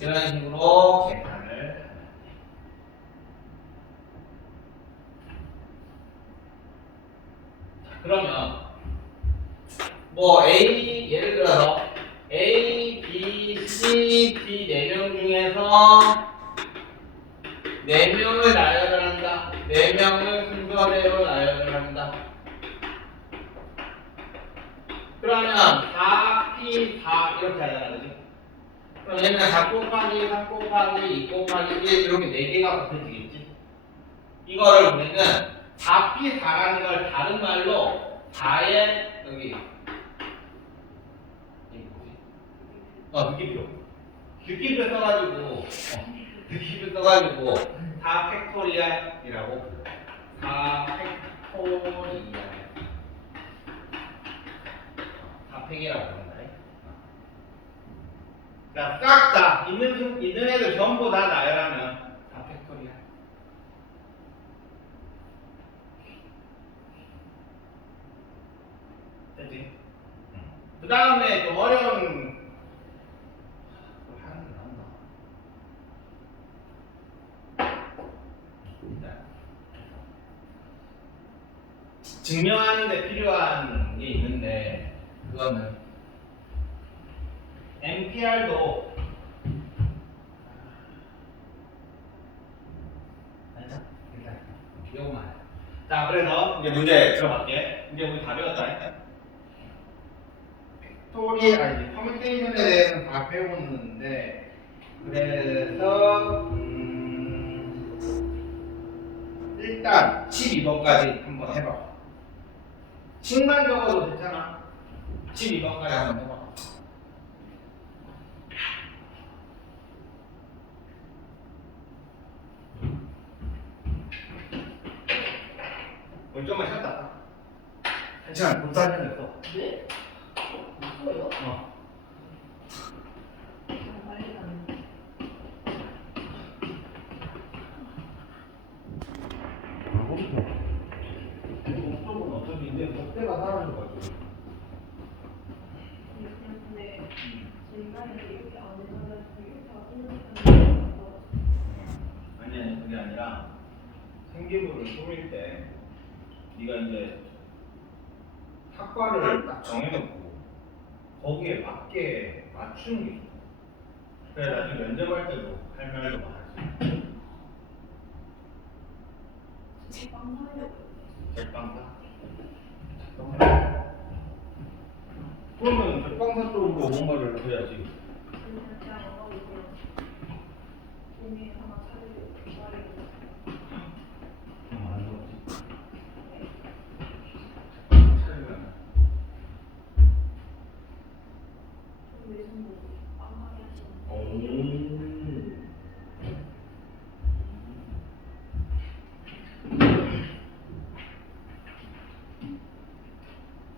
이런 식으로 계산을 하면 돼. 자, 그러면 뭐 A 예를 들어서 A, B, C, D 4명 중에서 4명을 나열을 한다. 4명을 순서대로 나열을 한다. 그러면 4P 4 이렇게 하잖아, 그지? 그럼 얘는 4 곱하기 3 곱하기 2 곱하기 1 이렇게 4개가 곱해지겠지? 이거를 우리는 4P 4라는 걸 다른 말로 4의 여기 이게 뭐지? 느낌표. 느낌표 써가지고 느낌표 써가지고 4 팩토리얼이라고 4 팩토리얼 4팩이라고 합니다. 자, 싹 다 있는 애들 전부 다 나열하면 4 팩토리얼. 됐지? 그 다음에 좀 어려운 하는 게 나온다. 증명하는 데 필요한 게 있는데 그거는 NPR도 괜찮아. 이거만. 자, 그래서 이제 문제 들어갈게. 이제 우리 다 배웠다. 팩토리얼 아니 퍼뮤테이션에 대해서는 다 배웠는데 그래서 일단 12번까지 한번 해봐. 10만 적어도 괜찮아. 12번까지 한번 해봐. 좀만 쉬었다. 1시간 못 살렸어. 네? 뭐요? 빨리 가는. 목적은 어차피 이제 목대가 사라진 거지. 근데 저희가 이렇게 안 해서 이렇게 하는 거 아니 그게 아니라 생기부를 꾸밀 때 네가 이제 학과를 딱 정해놓고 거기에 맞게 맞추는 게 있어. 그래 나중에 면접할 때도 할 말도 많아지. 제빵 사려고. 제빵사? 그러면 제빵사 쪽으로 뭔가를 해야지. 그냥 안 하고 그냥 종이 하나 차리고 말이고. 안 그렇지. 차리면 외숙모 빵하게 하시는. 오.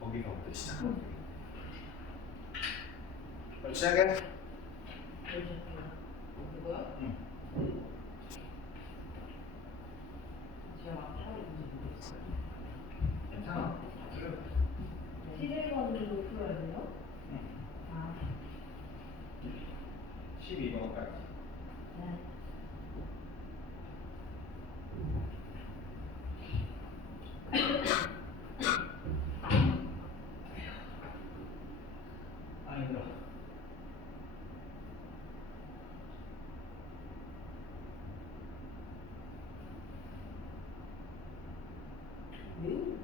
거기서부터 시작하면 돼. 그럼 시작해? 누구요? 응. 제가 차리고 모르겠어요. 괜찮아. 시대관으로 풀어야 돼요? 응. 아, 12번까지. 네. 아 힘들어. 매우?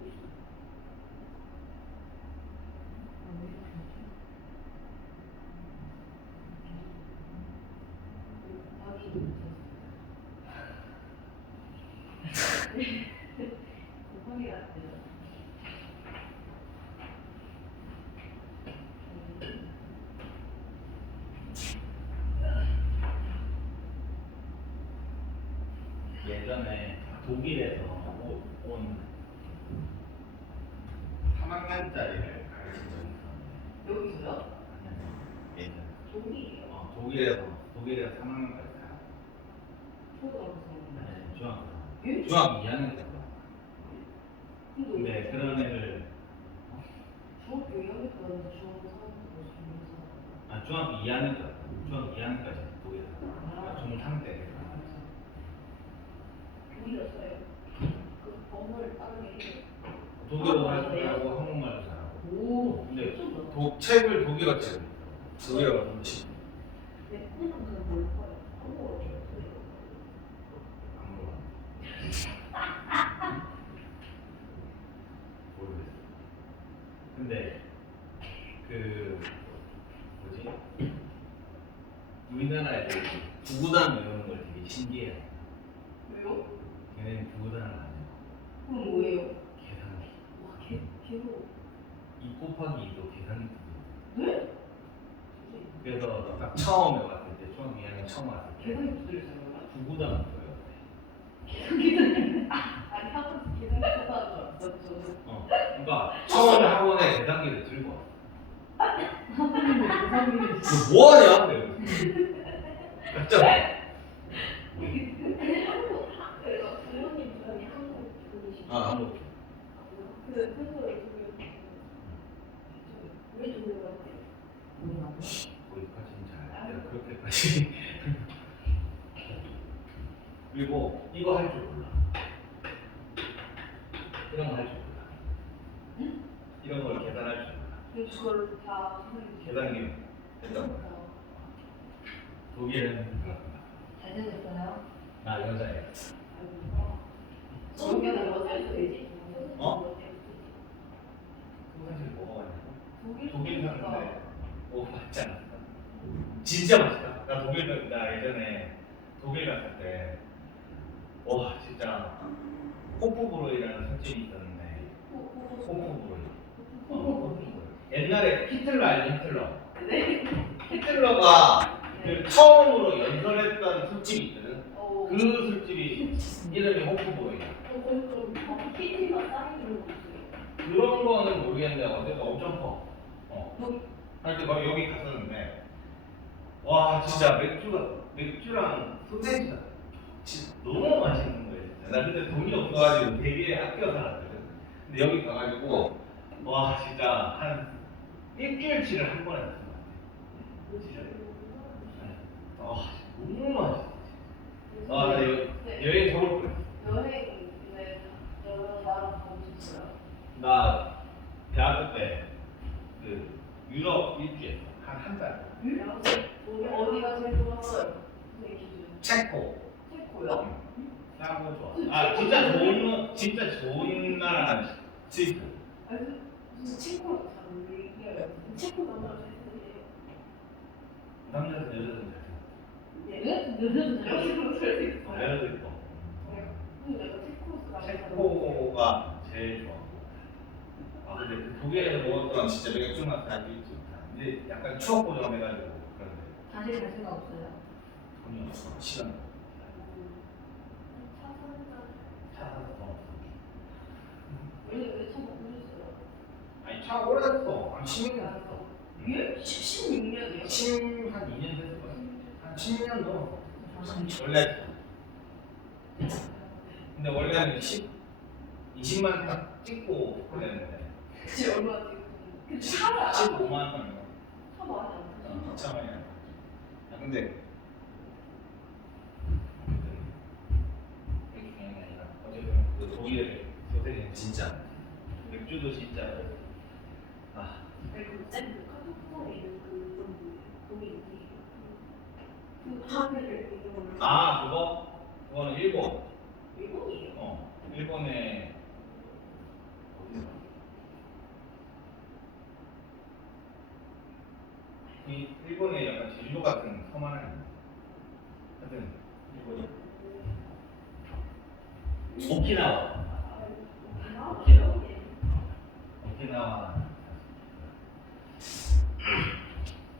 곱하기 같아요. 예전에 독일에서 온 3학년짜리를 가르친 적이 있었는데 여기서요? 예전 종이에요. 독일에서 3학년까지 가. 초등학생. 아니 중학교 예? 중학교 2학년 때거 근데 근데 그런 애를 중학교 2학년까지 중학교 3학년까지 중학교 중학교 2학년 때 중학교 2학년까지 독일에서 있어요. 그 언어를 빠르게. 독일어도 할 줄 알고 한국말도 잘하고. 오. 근데 책을 독일어 책. 독일어 책. 내 꿈은 그뭘 거예요? 한국어로. 안 물어. 모르겠어. 근데 그 뭐지? 우리나라 애들 구구단 외우는 걸 되게 신기해요. 왜요? 걔네는 구구단을 안 해요. 그럼 뭐예요? 계산기. 와, 개로. 2 곱하기 2도 계산기 두 개. 네? 그래서 딱 처음에 왔을 때, 중학교 2학년 처음 왔을 때 계산기 두드려 쓰는 거야? 구구단을 줘요. 아니 학원 계산기 썼다는 줄 알았어 저는. 그러니까 처음에 학원에 계산기를 들고 왔어. 선생님의 계산기를 너 뭐하냐? 맞죠? 그래서 부모님 분이 한국 분이시죠? 아, 한국. 그 한국에 왜 돌려요? 거기까지는 잘 내가 그렇게까지. 그리고 이거 할 줄 몰라. 이런 거 할 줄 몰라. 응? 이런 걸 계산할 줄 몰라. 근데 그걸 다 선생님이 계산기 된단 말이야. 독일은 그렇구나. 잘생겼어요? 나 여자애. 저기는 어디서 되지? 어? 그 사실 뭐가 왔냐고? 독일 사는데 오 맞지 않았어? 진짜 맛있다. 나 예전에 독일 갔을 때 와 진짜 호프브로이라는 술집이 있었는데 호프브로이. 호프브로이. 옛날에 히틀러 알죠? 히틀러. 네. 히틀러가 그 처음으로 연설했던 술집이 있거든. 어. 그 술집이 이름이 호프브로이야. 그럼 키티가 쌓이는 거 있어요? 그런 거는 모르겠는데 어제가 엄청 커. 여기. 하여튼 막 여기 갔었는데 와 진짜 맥주랑 소세지가 진짜 너무 맛있는 거예요. 진짜. 나 그때 돈이 없어가지고 되게 아껴 살았거든. 근데 여기 가가지고 와 진짜 한 일주일치를 한 번에 갔던 것 같아. 아 너무 맛있어. 아 나 여행 가볼 거야. 여행 나랑 가고 싶어요. 나 대학교 때 그 유럽 일주했어. 한 달. 어디가 제일 좋았어요? 선생님 기준. 체코. 체코요? 싸고 좋아. 아 진짜 좋은 나라는 스위스. 아니 무슨 체코랑 다른 얘기예요? 체코 남자가 제일 남자든 여자든 잘 예? 요즘 써. 여자도 있고. 근데 내가 체코에서 체코가 제일 좋아. 아 근데 그 독일에서 먹었던 진짜 맥주 맛 아주 있지. 근데 약간 추억 보정해가지고 그런데 다시 갈 생각 없어요. 돈이 없어. 시간. 차 사서 돈 없어. 왜 처음 보셨어요? 아니 차 오래됐어. 한 10년 됐어. 예? 16년이요? 한 2년 됐을 거야. 한 10년 넘어. 원래 근데 원래는 20만 딱 찍고 그랬는데 그치 얼마 지금 그 차가 15만 원. 차 많이 안 타시죠? 2천 원이야. 근데 그게 중요한 게 아니라 어쨌든 그 독일의 소세지는 진짜 맥주도 진짜 아 그 카톡방에 있는 그 거기 그 카페를 이름을 그거는 일본. 일본이에요? 일본의 어디서? 이 일본의 약간 제주도 같은 섬 하나 있는데 하여튼 일본이 오키나와. 오키나와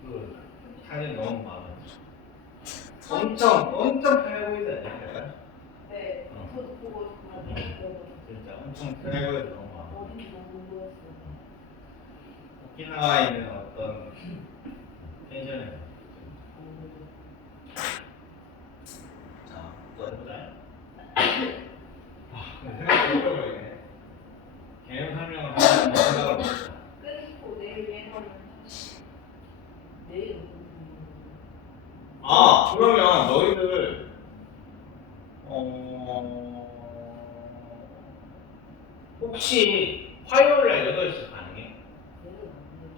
그 사진 너무 마음에 들어. 엄청 편해 보이지 않냐? 네, 저도 보고 정말 진짜 엄청 편해 보여서 너무 마음에 들어. 어딘지 너무 궁금했어요. 오키나와에 있는 어떤 펜션에서 자, 또 해보자. 근데 생각보다 어려워요. 개념 설명을 하면 생각을 못했어. 끊고 내일 예언을 내일 그러면 너희들 혹시 화요일 날 8시 가능해?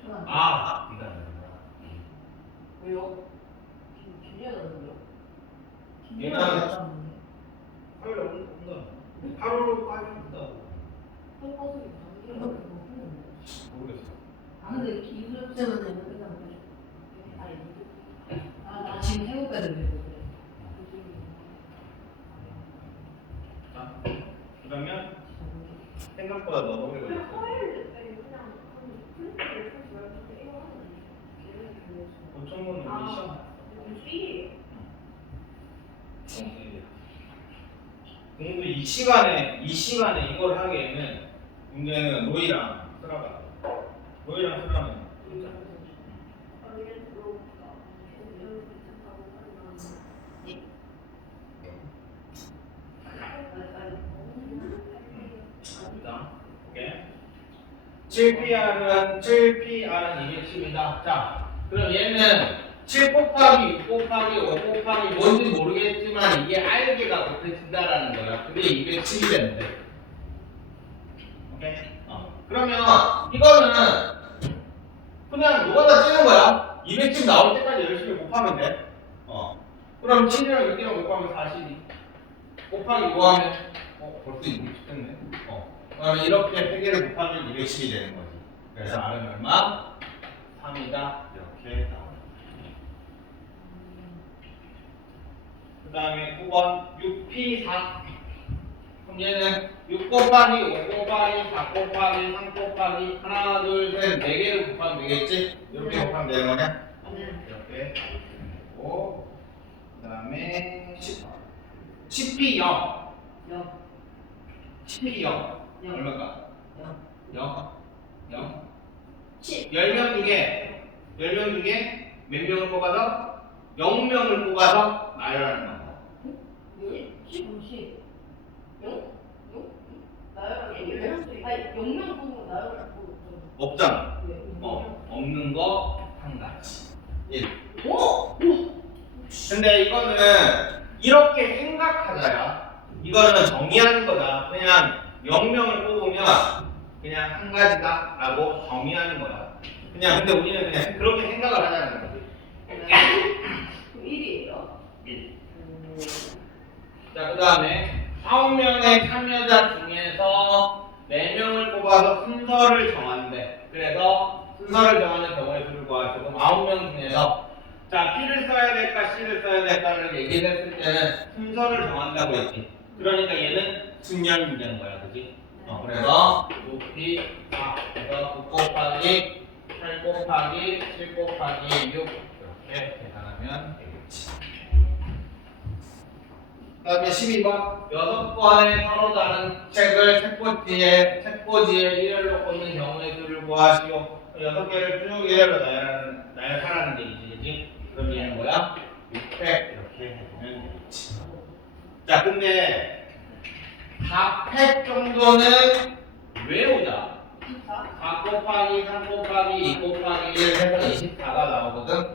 저는 아, 네가 아니구나. 왜요? 김여자는요? 얘는 화요일 날 온다. 하루로 빠진다고. 모르겠어. 아 근데 기술자는 끝나면 되죠. 나 지금 해볼까 되는데 그래. 자, 그러면 생각보다 너무 오래 그냥 걸렸어. 화요일 때 그냥 플리트를 풀지 말고 이거 하면 고천문 우리 시험. 공부 이 시간에 이걸 하기에는 문제는 로이랑 쓰라가. 로이랑 쓰라는 진짜. 자, 오케이. 7PR은 210이다. 자, 그럼 얘는 7 곱하기 6 곱하기 5 곱하기 뭔지 모르겠지만 이게 알게가 곱해진다라는 거야. 그게 210이 된대. 오케이? 그러면 이거는 그냥 누가다 찌는 거야. 210 나올 때까지 열심히 곱하면 돼. 그럼 7이랑 6이랑 곱하면 40이. 곱하기 5 하면 벌써 210 됐네. 그러면 이렇게 3개를 곱하면 210이 되는 거지. 그래서 R은 얼마? 3이다. 이렇게 나와. 그 다음에 9번 6P4. 그럼 얘는 6 곱하기 5 곱하기 4 곱하기 3 곱하기 하나 둘 셋 4개를 곱하면 되겠지? 이렇게 곱하면 되는 거냐? 이렇게 되고 그 다음에 10P 0. 10P 0 얼마일까? 0 10명 중에 몇 명을 뽑아서? 0명을 뽑아서 나열하는 방법. 없잖아. 없는 거 한 가지. 1. 근데 이거는 이렇게 생각하자야. 이거는 정의하는 거다. 그냥 0명을 뽑으면 그냥 한 가지다라고 정의하는 거야. 그냥 근데 우리는 그냥 그렇게 생각을 하자는 거지. 1. 자, 그 다음에 9명의 참여자 중에서 4명을 뽑아서 순서를 정한대. 그래서 순서를 정하는 경우의 수를 구하시고 그럼 9명 중에서 자, P를 써야 될까 C를 써야 될까를 얘기를 했을 때는 순서를 정한다고 했지. 그러니까 얘는 순열 문제인 거야, 그지? 그래서 6P 4 그래서 9 곱하기 8 곱하기 7 곱하기 6 이렇게 계산하면 되겠지. 그 다음에 12번 6권의 서로 다른 책을 책꽂이에 일렬로 꽂는 경우의 수를 구하시오. 6개를 쭉 일렬로 나열하라는 얘기지, 그치? 그럼 얘는 뭐야? 6팩 이렇게 해보면 되겠지. 자, 근데 4팩 정도는 외우자. 4 곱하기 3 곱하기 2 곱하기 1 해서 24가 나오거든.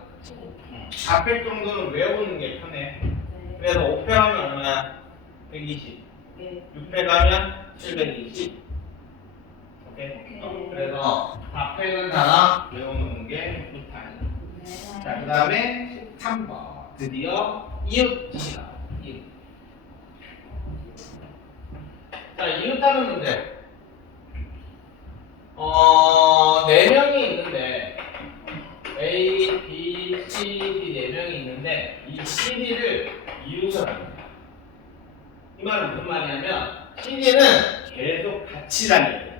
4팩 정도는 외우는 게 편해. 그래서 5팩 하면 얼마야? 120. 6팩 하면 720. 오케이? 그래서 4팩은 다 외우는 게 좋다. 자, 그 다음에 13번. 드디어 이웃이다. 이웃. 자, 이웃하는 문제. 4명이 있는데 A, B, C, D 4명이 있는데 이 CD를 이웃을 합니다. 이 말은 무슨 말이냐면 CD는 계속 같이 다녀야 돼요.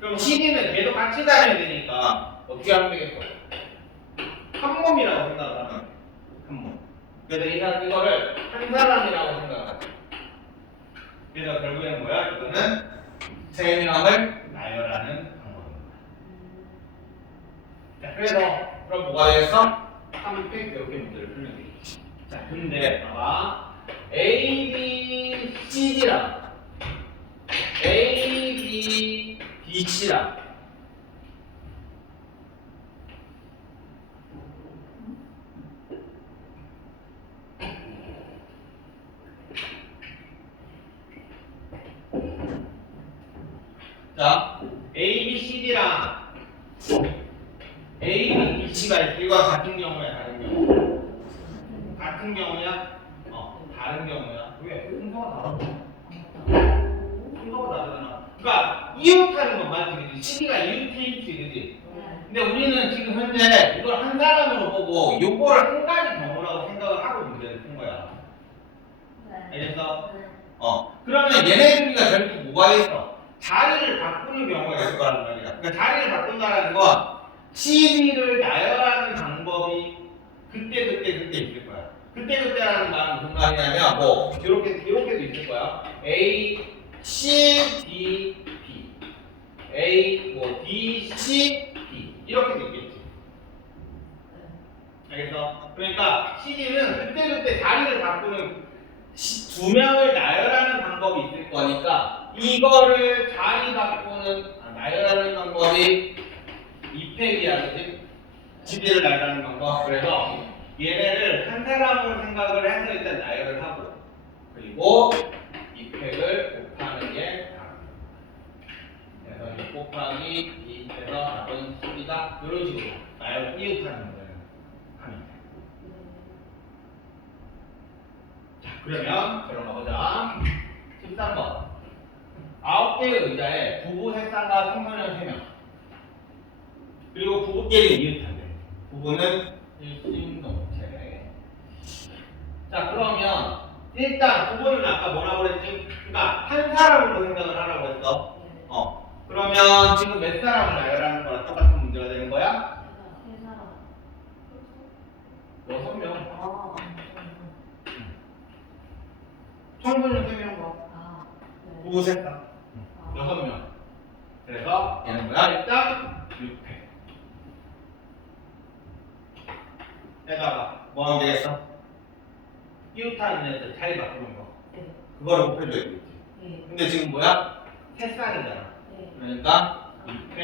그럼 CD는 계속 같이 다녀야 되니까 어떻게 하면 되겠어? 한 몸이라고 생각하면 한 몸. 그래서 이거를 한 사람이라고 생각하죠. 그래서 결국에는 뭐야? 이거는 3명을 나열하는 방법입니다. 자, 그래서 그럼 뭐가 되겠어? 3팩 이렇게 문제를 풀면 되겠지. 자, 근데 봐봐. A, B, C, D랑 A, B, B, C랑 자, A, B, C, D랑 A, B, B, C가 있어. 이거 같은 경우야, 다른 경우. 같은 경우야? 다른 경우야. 왜? 순서가 다르잖아. 순서가 다르잖아. 그러니까 이웃하는 건 맞지, 그지? CD가 이웃이지, 그지? 근데 우리는 지금 현재 이걸 한 사람으로 보고 요거를 한 가지 경우라고 생각을 하고 문제를 푼 거야. 알겠어? 그러면 얘네들이가 결국 뭐가 있어? 자리를 바꾸는 경우가 있을 거란 말이야. 그러니까 자리를 바꾼다라는 건 CD를 나열하는 방법이 그때 있을 거야. 그때라는 말은 무슨 말이냐면 뭐 이렇게도 있을 거야. A, C, D, B, A, 뭐 D, C, D 이렇게도 있겠지. 알겠어? 그러니까 CD는 그때 자리를 바꾸는 두 명을 나열하는 방법이 있을 거니까 이거를 자리 바꾸는 나열하는 방법이 이팩이야, 그지? CD를 나열하는 방법. 그래서 얘네를 한 사람으로 생각을 해서 일단 나열을 하고 그리고 이팩을 곱하는 게 답입니다. 그래서 6 곱하기 2에서 답은 12다. 이런 식으로 나열 이웃하는 거를 하면 돼. 자, 그러면 들어가 보자. 13번. 9개의 의자에 부부 3쌍과 청소년 3명. 그리고 부부끼리 이웃한대. 부부는 일심동체. 자, 그러면 일단 부부는 아까 뭐라고 그랬지? 그러니까 한 사람으로 생각을 하라고 했어. 그러면 지금 몇 사람을 나열하는 거랑 똑같은 문제가 되는 거야? 6명. 청소년 3명 거. 부부 3쌍. 6명. 그래서 얘는 뭐야? 일단 6회. 에다가 뭐 하면 되겠어? 이웃하는 애들 자리 바꾸는 거. 그거를 곱해줘야 되겠지. 근데 지금 뭐야? 3쌍이잖아. 그러니까 2회,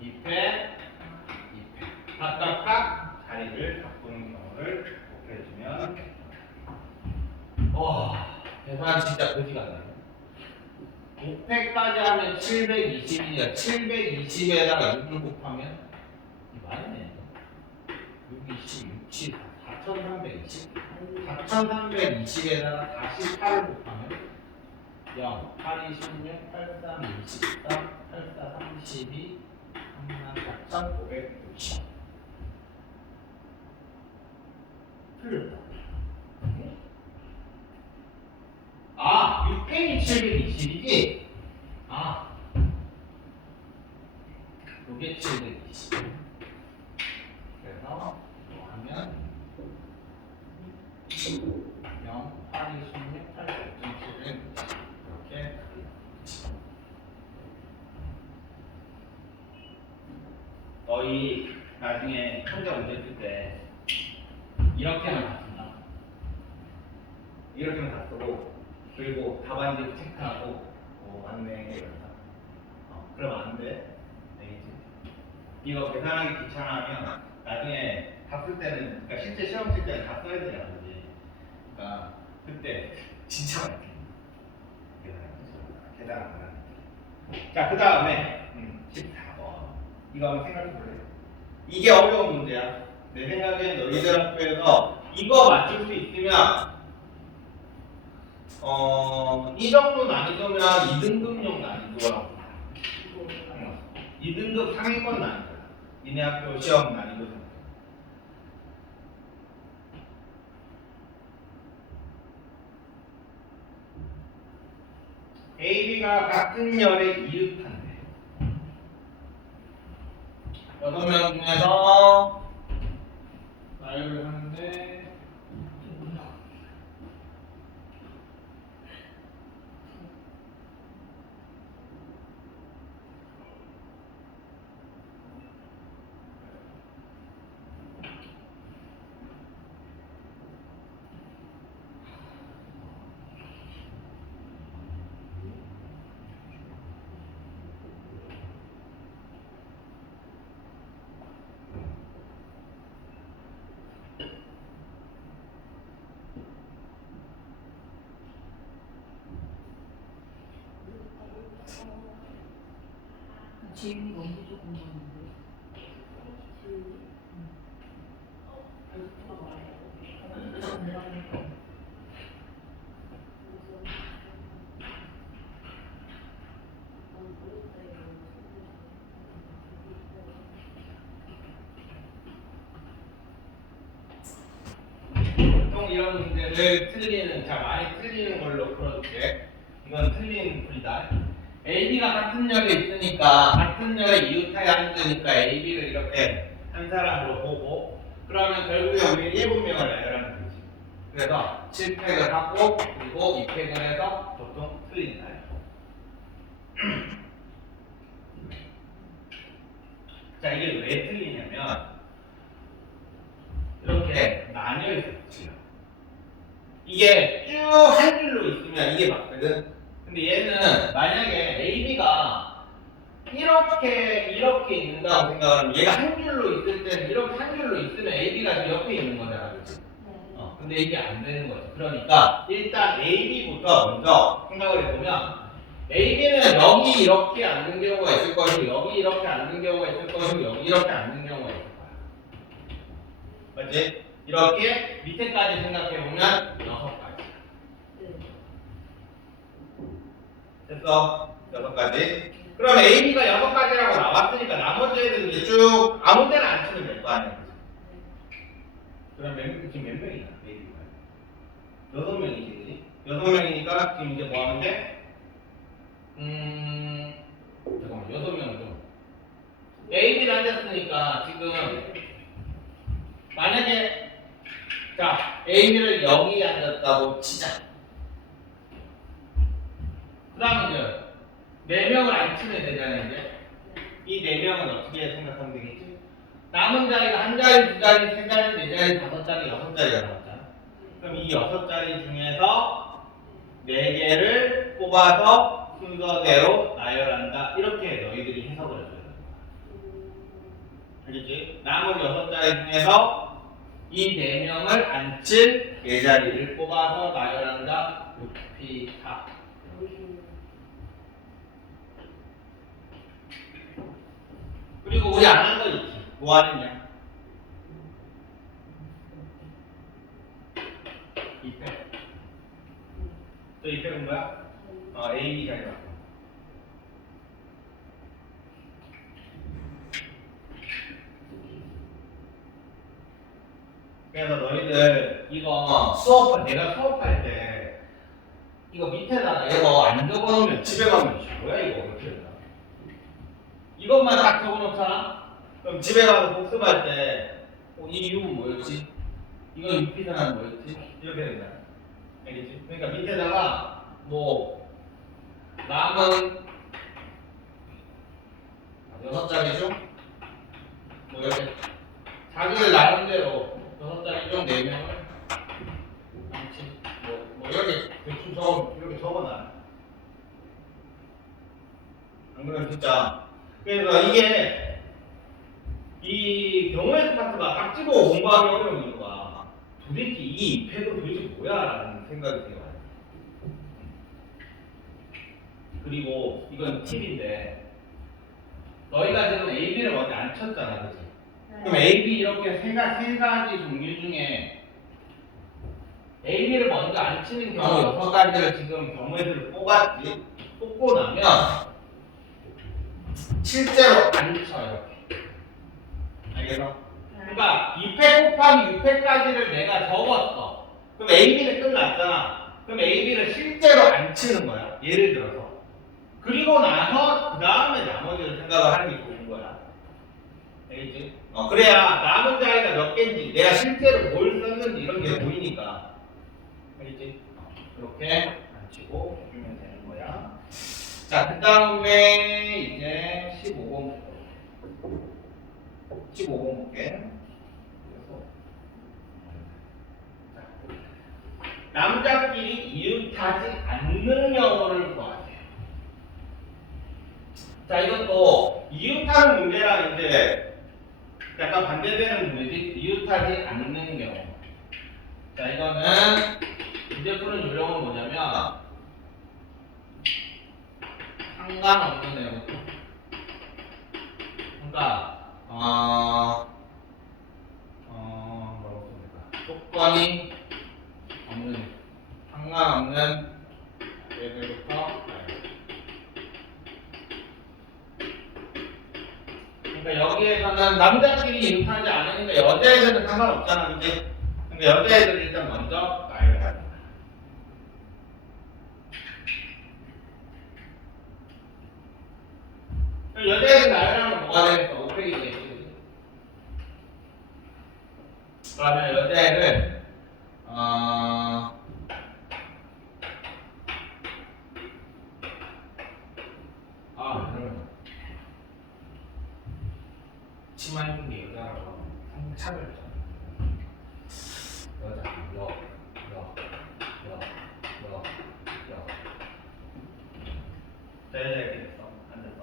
2회, 2회. 각각 자리를 바꾸는 경우를 곱해주면 와, 계산 진짜 거지 같네. 600까지 하면 720이야. 720에다가 6을 곱하면 이 말이네. 620, 60, 4320. 4320에다가 다시 8을 곱하면 0, 8, 26, 83, 23, 84, 32, 34,560. 틀렸다. 6펜이 720이지? 요게 720. 그래서 뭐 하면 0, 8, 26, 8, 7, 이렇게 너희 나중에 혼자 문제 쓸 때 이렇게만 다 쓴다. 이렇게만 다 쓰고 그리고 답안지 체크하고 맞네 이런다. 그럼 안 돼. 알겠지? 이거 계산하기 귀찮아하면 나중에 답 쓸 때는 그러니까 실제 시험 칠 때는 다 써야 되잖아, 그지? 그러니까 그때 진짜 많이 계산 안 하는. 자, 그 다음에 14번. 이거 한번 생각해 볼래요? 이게 어려운 문제야. 내 생각엔 너희들 학교에서 이거 맞출 수 있으면 이 정도 난이도면 2등급용 난이도라고. 2등급 상위권 난이도. 니네 학교 시험 난이도. A, B가 같은 열에 이웃한대. 6명 중에서 나열을 하는데 지은이가 언제 조금 봤는데? 보통 이런 문제를 많이 틀리는 걸로 풀어줄게. 이건 틀린 풀이다. AB가 같은 열에 있으니까 같은 열에 이웃하여 앉으니까 AB를 이렇게 한 사람으로 보고 그러면 결국에 우리 7명을 나열하는 거지. 그래서 7팩을 하고 그리고 2팩을 해서 보통 틀린다. 자, 이게 왜 틀리냐면 이렇게 나뉘어 있었지. 이게 쭉 한 줄로 있으면 이게 맞거든. 근데 얘는 만약에 AB가 이렇게 있는다고 생각하면 얘가 한 줄로 있을 때는 이렇게 한 줄로 있으면 AB가 옆에 있는 거잖아, 그렇지? 근데 이게 안 되는 거지. 그러니까 일단 AB부터 먼저 생각을 해보면 AB는 여기 이렇게 앉는 경우가 있을 것이고 여기 이렇게 앉는 경우가 있을 것이고 여기 이렇게 앉는 경우가 있을 거야. 맞지? 이렇게 밑에까지 생각해보면 6가지. 됐어? 6가지. 그럼 AB가 6가지라고 나왔으니까 나머지 애들은 이제 쭉 아무 데나 안 치면 될 거 아니야. 그럼 지금 몇 명이야? AB가 6명이지. 6명이니까 지금 이제 뭐 하면 돼? 잠깐만, 6명이죠. AB를 앉았으니까 지금 만약에 자, AB를 여기 앉았다고 치자. 그 다음에 이제 4명을 안 치면 되잖아요, 이제. 이 4명은 어떻게 생각하면 되겠지? 남은 자리가 한 자리, 두 자리, 세 자리, 네 자리, 다섯 자리, 6자리가 남았잖아. 그럼 이 6자리 중에서 4개를 뽑아서 순서대로 나열한다. 이렇게 너희들이 해석을 해줘야 돼. 알겠지? 남은 6자리 중에서 이 4명을 앉힐 4자리를 뽑아서 나열한다. 6P 4. 그리고 우리 안 한 거 있지. 뭐 하느냐? 2팩. 또 2팩은 뭐야? A, B 자리 맞고. 그래서 너희들 이거 내가 수업할 때 이거 밑에다가 이거 안 적어놓으면 집에 가면 뭐야 이거 이렇게 된다. 이것만 딱 적어놓잖아? 그럼 집에 가서 복습할 때 이 U는 뭐였지? 이거 UP사는 뭐였지? 이렇게 된다. 알겠지? 그러니까 밑에다가 뭐 남은 6자리죠? 뭐 이렇게 자기들 나름대로 6자리 중 4명을 남친 뭐 이렇게 대충 이렇게 적어놔. 안 그러면 진짜 그래서 이게 이 경우의 파트가 딱 찍어 공부하기 어려운 이유가 도대체 이 팩은 도대체 뭐야? 라는 생각이 들어요. 그리고 이건 팁인데 너희가 지금 AB를 먼저 안 쳤잖아, 그치? 그럼 AB 이렇게 세 가지 종류 중에 AB를 먼저 안 치는 경우 6가지를 지금 경우의 수를 뽑았지? 뽑고 나면 실제로 안 쳐, 이렇게. 알겠어? 그러니까 2팩 곱하기 6팩까지를 내가 적었어. 그럼 AB는 끝났잖아. 그럼 AB를 실제로 안 치는 거야. 예를 들어서. 그리고 나서 그 다음에 나머지를 생각을 하는 게 좋은 거야. 알겠지? 그래야 남은 자리가 몇 개인지 내가 실제로 뭘 썼는지 이런 게 보이니까. 알겠지? 이렇게 안 치고 주면 되는 거야. 자, 그 다음에 이제 15번. 15번 볼게. 남자끼리 이웃하지 않는 경우를 구하세요. 자, 이것도 이웃하는 문제랑 이제 약간 반대되는 문제지. 이웃하지 않는 경우. 자, 이거는 문제 푸는 요령은 뭐냐면 상관없는 애부터 그러니까 뭐라고 씁니까? 조건이 없는 상관없는 얘들부터 그러니까 여기에서는 남자끼리 인사하지 않으니까 여자애들은 상관없잖아, 그지? 그러니까 여자애들 일단 먼저 나이를 해야 된다. 여자애들 나이를 하면 뭐가 되겠어? 500이 되겠지, 그지? 그러면 여자애를 그러면 치마 입는 게 여자라고 차별했잖아. 여자, 여. 자, 여자 이렇게 됐어. 앉았어.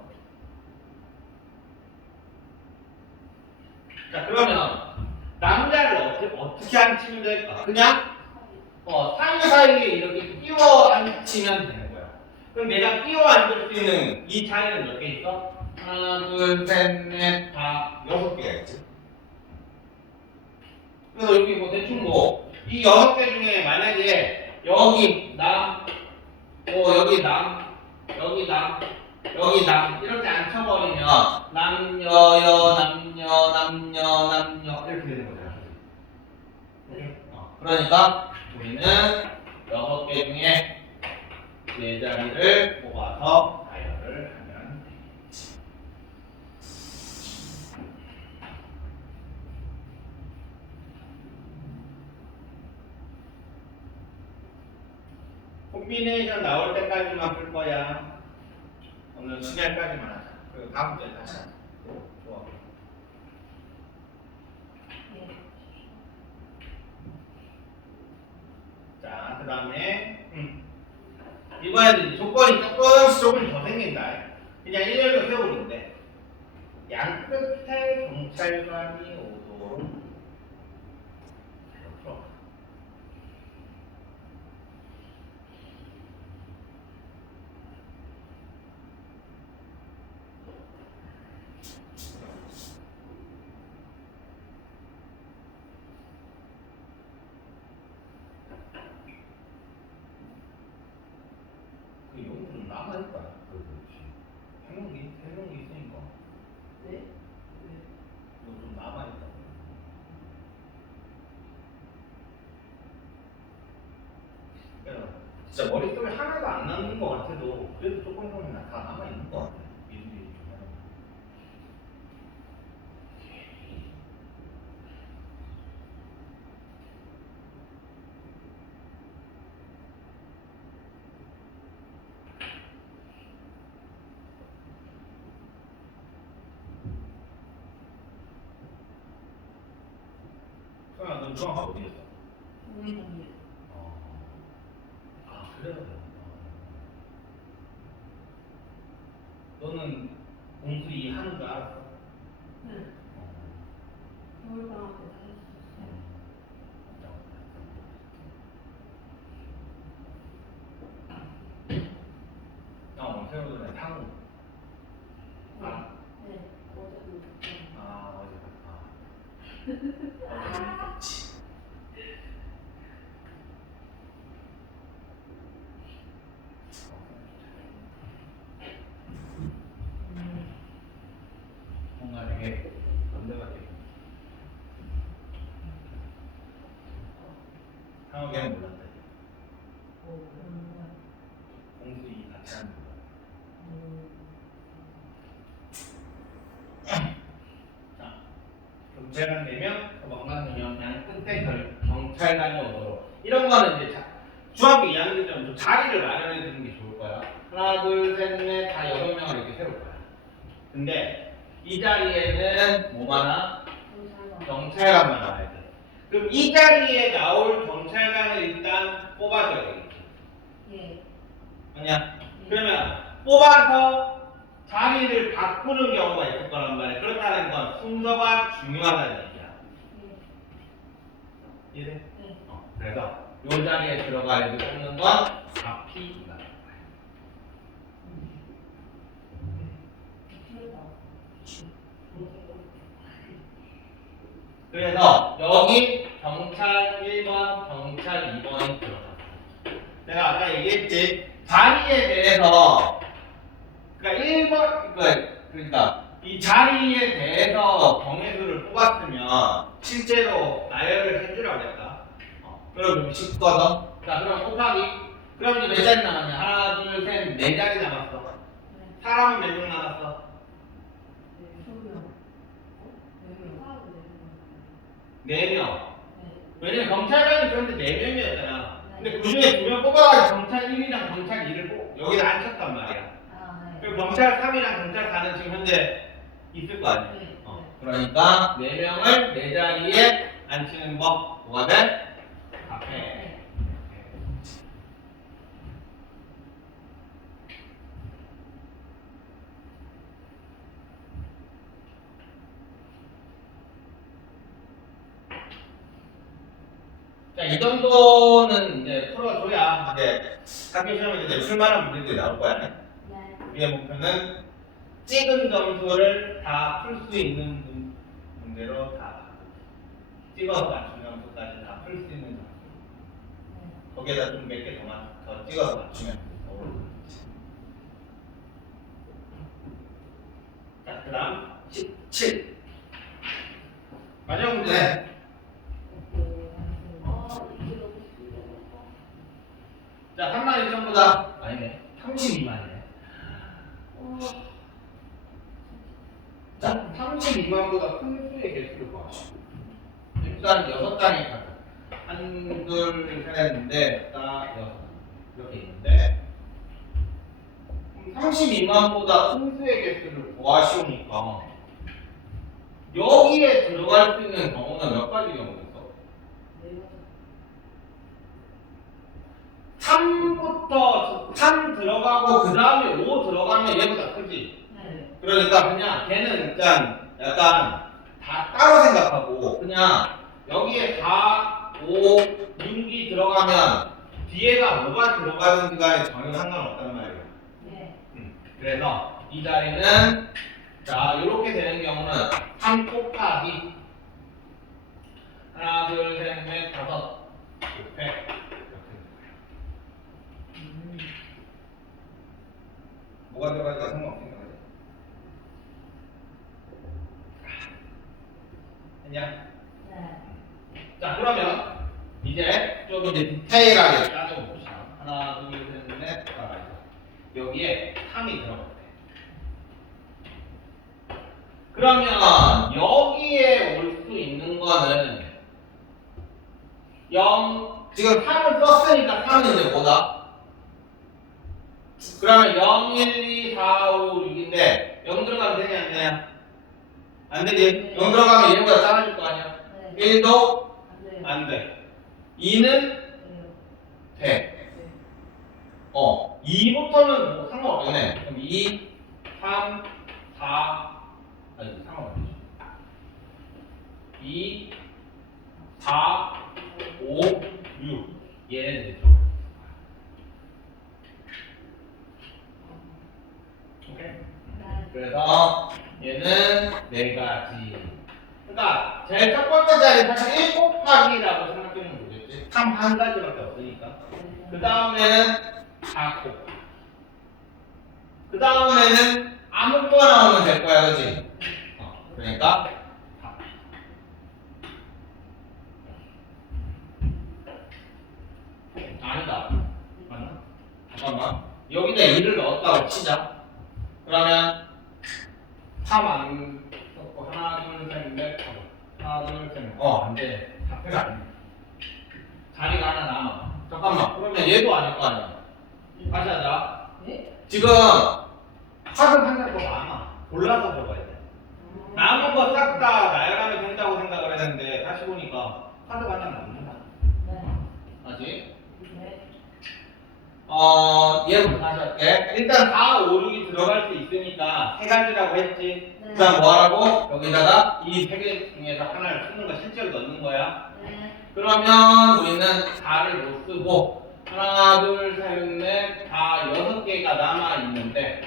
자, 그러면 남자를 어떻게 앉히면 될까? 그냥 사이사이에 이렇게 끼워 앉히면 되는 거야. 그럼 내가 끼워 앉을 수 있는 이 자리는 몇 개 있어? 하나, 둘, 셋, 넷, 다 6개가 있지. 그래서 여기 뭐 대충 이 6개 중에 만약에 여기 남, 여기 남, 여기 남, 여기 남 이렇게 앉혀버리면 남녀, 여, 남녀 이렇게 되는 거잖아. 그러니까 우리는 6개 중에 4자리를 뽑아서 나열을 하면 되겠지. 콤비네이션 나올 때까지만 풀 거야. 오늘 수련까지만 하자. 그리고 다음 주에 다시 하자. 좋아. 자, 그 다음에 이번에는 조건이 조금씩 더 생긴다. 그냥 일렬로 세우는데 양 끝에 경찰관이 오도록 풀어. 그 용도는 남아있다. 그렇지. 해명이 있으니까. 네? 이거 좀 남아있다. 진짜 머릿속에 하나도 안 남는 것 같아도 그래도 조금은 다 남아있는 것 같아. 미리미리 좀 해놓으면. 너 중학교 어디였어? 우리 동네. 그래요? 너는 공수 2 하는 줄 알았어? 네. 겨울방학 때 다녔었어요. 새로운 탕후. 네. 어제 봤지. 뭔가 되게 반대가 돼. 상욱이는 몰랐대. 공수 이 같이 하는 거. 자, 경찰관 되면 도망간 되면 그냥 끝에 경찰관이 오도록. 이런 거는 이제 중학교 2학년 때는 좀 자리를 마련해 주는 게 좋을 거야. 하나, 둘, 셋, 넷, 다 6명을 이렇게 세울 거야. 근데 이 자리에는 뭐 많아? 경찰관만 나와야 돼. 그럼 이 자리에 나올 경찰관을 일단 뽑아줘야 되겠지. 예. 아니야? 그러면 뽑아서 자리를 바꾸는 경우가 있을 거란 말이야. 그렇다는 건 순서가 중요하다는 얘기야. 이해돼? 네. 그래서 이 자리에 들어가야 돼. 뽑는 건 4P다. 틀렸다. 그래서 여기 경찰 1번, 경찰 2번이 들어갔어. 내가 아까 얘기했지. 자리에 대해서 그러니까 1번 그러니까 이 자리에 대해서 경우수를 뽑았으면 실제로 나열을 해주라고 했다. 그럼 쉽거든. 자, 그럼 곱하기. 그럼 이제 몇 자리 남았냐? 하나, 둘, 셋, 네 자리 남았어. 네. 사람은 몇 명 남았어? 네. 소명. 어? 네 명. 하나도 네 명. 네. 왜냐면 경찰관이 그런데 네 명이었잖아. 근데 그 중에 두 명 뽑아가지고 경찰 1이랑 경찰 2를 여기다 앉혔단 말이야. 아, 네. 그리고 경찰 3이랑 경찰 4는 지금 현재 있을 거 아니야. 네. 그러니까 네 명을 네 자리에 앉히는 법 뭐가 돼? 앞에. 네. 자, 이 정도는 이제 풀어줘야 이제 학교 시험에 이제 풀만한 문제들이 나올 거야. 네. 우리의 목표는 찍은 점수를 다 풀 수 있는 문제로 다 찍어서 맞춘 점수까지 다 풀 수 있는 점수. 거기에다 좀 몇 개 더 찍어서 맞추면 자, 그 다음 17 마지막 문제. 아, 이게 너무 힘들어. 자, 32,000보다 아니네 32만이네. 자, 32만보다 큰 수의 개수를 구하시오. 일단 6단위 카드. 한, 둘, 셋, 넷, 다, 여섯. 이렇게 있는데 32만보다 큰 수의 개수를 구하시오니까 여기에 들어갈 수 있는 경우는 몇 가지 경우가 있어? 네. 3부터 3 들어가고 그 다음에 5 들어가면 얘보다 크지? 네. 그러니까 그냥 걔는 일단 약간 다 따로 생각하고 그냥 여기에 4, 5, 6이 들어가면 뒤에가 뭐가 들어가든지 간에 전혀 상관없단 말이에요. 네. 그래서 이 자리는 자 이렇게 되는 경우는 3 곱하기 하나, 둘, 셋, 넷, 다섯, 곱해 뭐가 들어갈까 상관없는 거지? 했냐? 네. 자 그러면 이제 좀 이제 디테일하게 따져봅시다. 하나, 둘, 셋, 넷, 다섯. 여기에 3이 들어갔대. 그러면 여기에 올 수 있는 거는 0 지금 3을 썼으니까 3은 이제 뭐다? 그러면 0, 1, 2, 4, 5, 6인데 0 들어가면 되냐 안 되냐? 안 되지? 0 들어가면 얘보다 작아질 거 아니야? 네. 1도 안 돼요. 안 돼. 2는 돼요. 돼. 네. 2부터는 뭐 상관없네. 그럼 2, 3, 4, 아니 상관없지. 2, 4, 5, 6. 얘는 되죠. 오케이. 네. 그래서 얘는 네 가지. 그러니까 제일 첫 번째 자리 사실 1 곱하기라고 생각하면 되겠지. 3 한 가지밖에 없으니까. 그 다음에는 4 곱하기. 그 다음에는 아무거나 오면 될 거야, 그지? 그러니까 4. 아니다. 맞나? 잠깐만. 여기다 2를 넣었다고 치자. 그러면 3 안 썼고 하나, 둘, 셋, 넷, 하나, 둘, 셋, 넷. 안 돼. 4패가 안 돼. 자리가 하나 남아. 잠깐만. 그러면 얘도 아닐 거 아니야. 다시 하자. 네? 지금 카드 한 장 더 많아. 골라서 적어야 돼. 남은 거 싹 다 나열하면 된다고 생각을 했는데 다시 보니까 카드가 한 장 남는다. 네. 맞지? 네. 얘부터 다시 할게. 일단 4, 5, 6이 들어갈 수 있으니까 세 가지라고 했지. 네. 그 다음 뭐 하라고? 여기다가 이 세 개 중에서 하나를 쓰는 거 실제로 넣는 거야. 네. 그러면 우리는 4를 못 쓰고 하나, 둘, 셋, 넷, 다 6개가 남아 있는데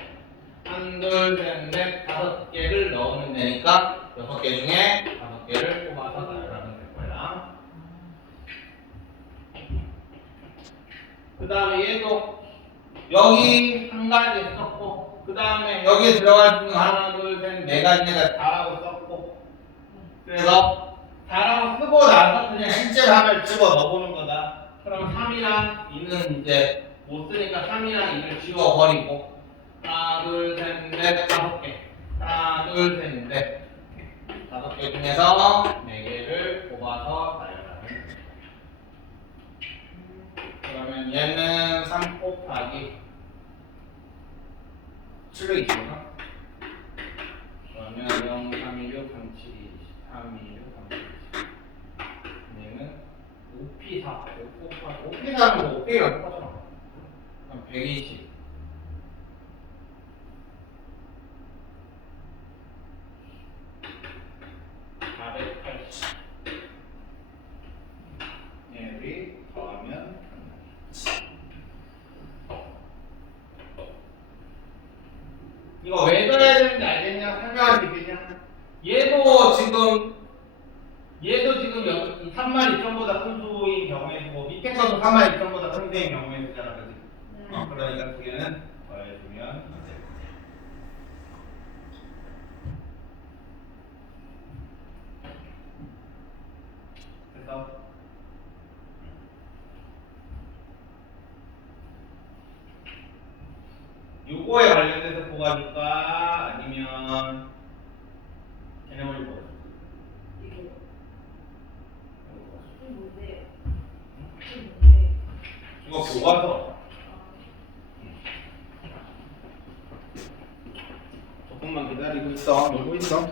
한, 둘, 셋, 넷, 5개를 넣으면 되니까 6개 중에 5개. 몇 개를 뽑아서 나열하면 될 거야. 그 다음에 얘도 여기 한 가지 썼고, 그 다음에 여기에 들어갈 수 있는 하나, 둘, 셋, 네 가지에다 4라고 썼고, 그래서 4라고 쓰고 나서 그냥 실제 하나를 집어 넣어보는 거다. 그럼 3이랑 2는 이제 못 쓰니까 3이랑 2를 지워버리고, 하나, 둘, 셋, 넷, 5개. 하나, 둘, 셋, 넷. 5개 중에서 4개를 뽑아서 나열하면 돼. 그러면 얘는 3 곱하기 7이구나. 그러면 0, 3, 2, 6, 3, 7, 2, 3, 2, 6, 3, 7, 2. 얘는 5P 4, 5 곱하기 5P 4는 5P랑 똑같잖아. 그럼 120. 480. 얘를 더하면 이거 왜 넣어야 되는지 알겠냐? 설명할 수 있겠냐? 얘도 지금 여기 3만 2천보다 큰 수인 경우에도 밑에 것도 3만 2천보다 큰 수인 경우에도잖아, 그지? 네. 그러니까 두 개는 더해주면 안 돼. 그래서 요거에 관련돼서 뽑아줄까? 아니면 개념을 뽑아줄까? 이거 이거 이게 뭔데요? 이게 뭔데? 이거 교과서. 조금만 기다리고 있어. 놀고 있어.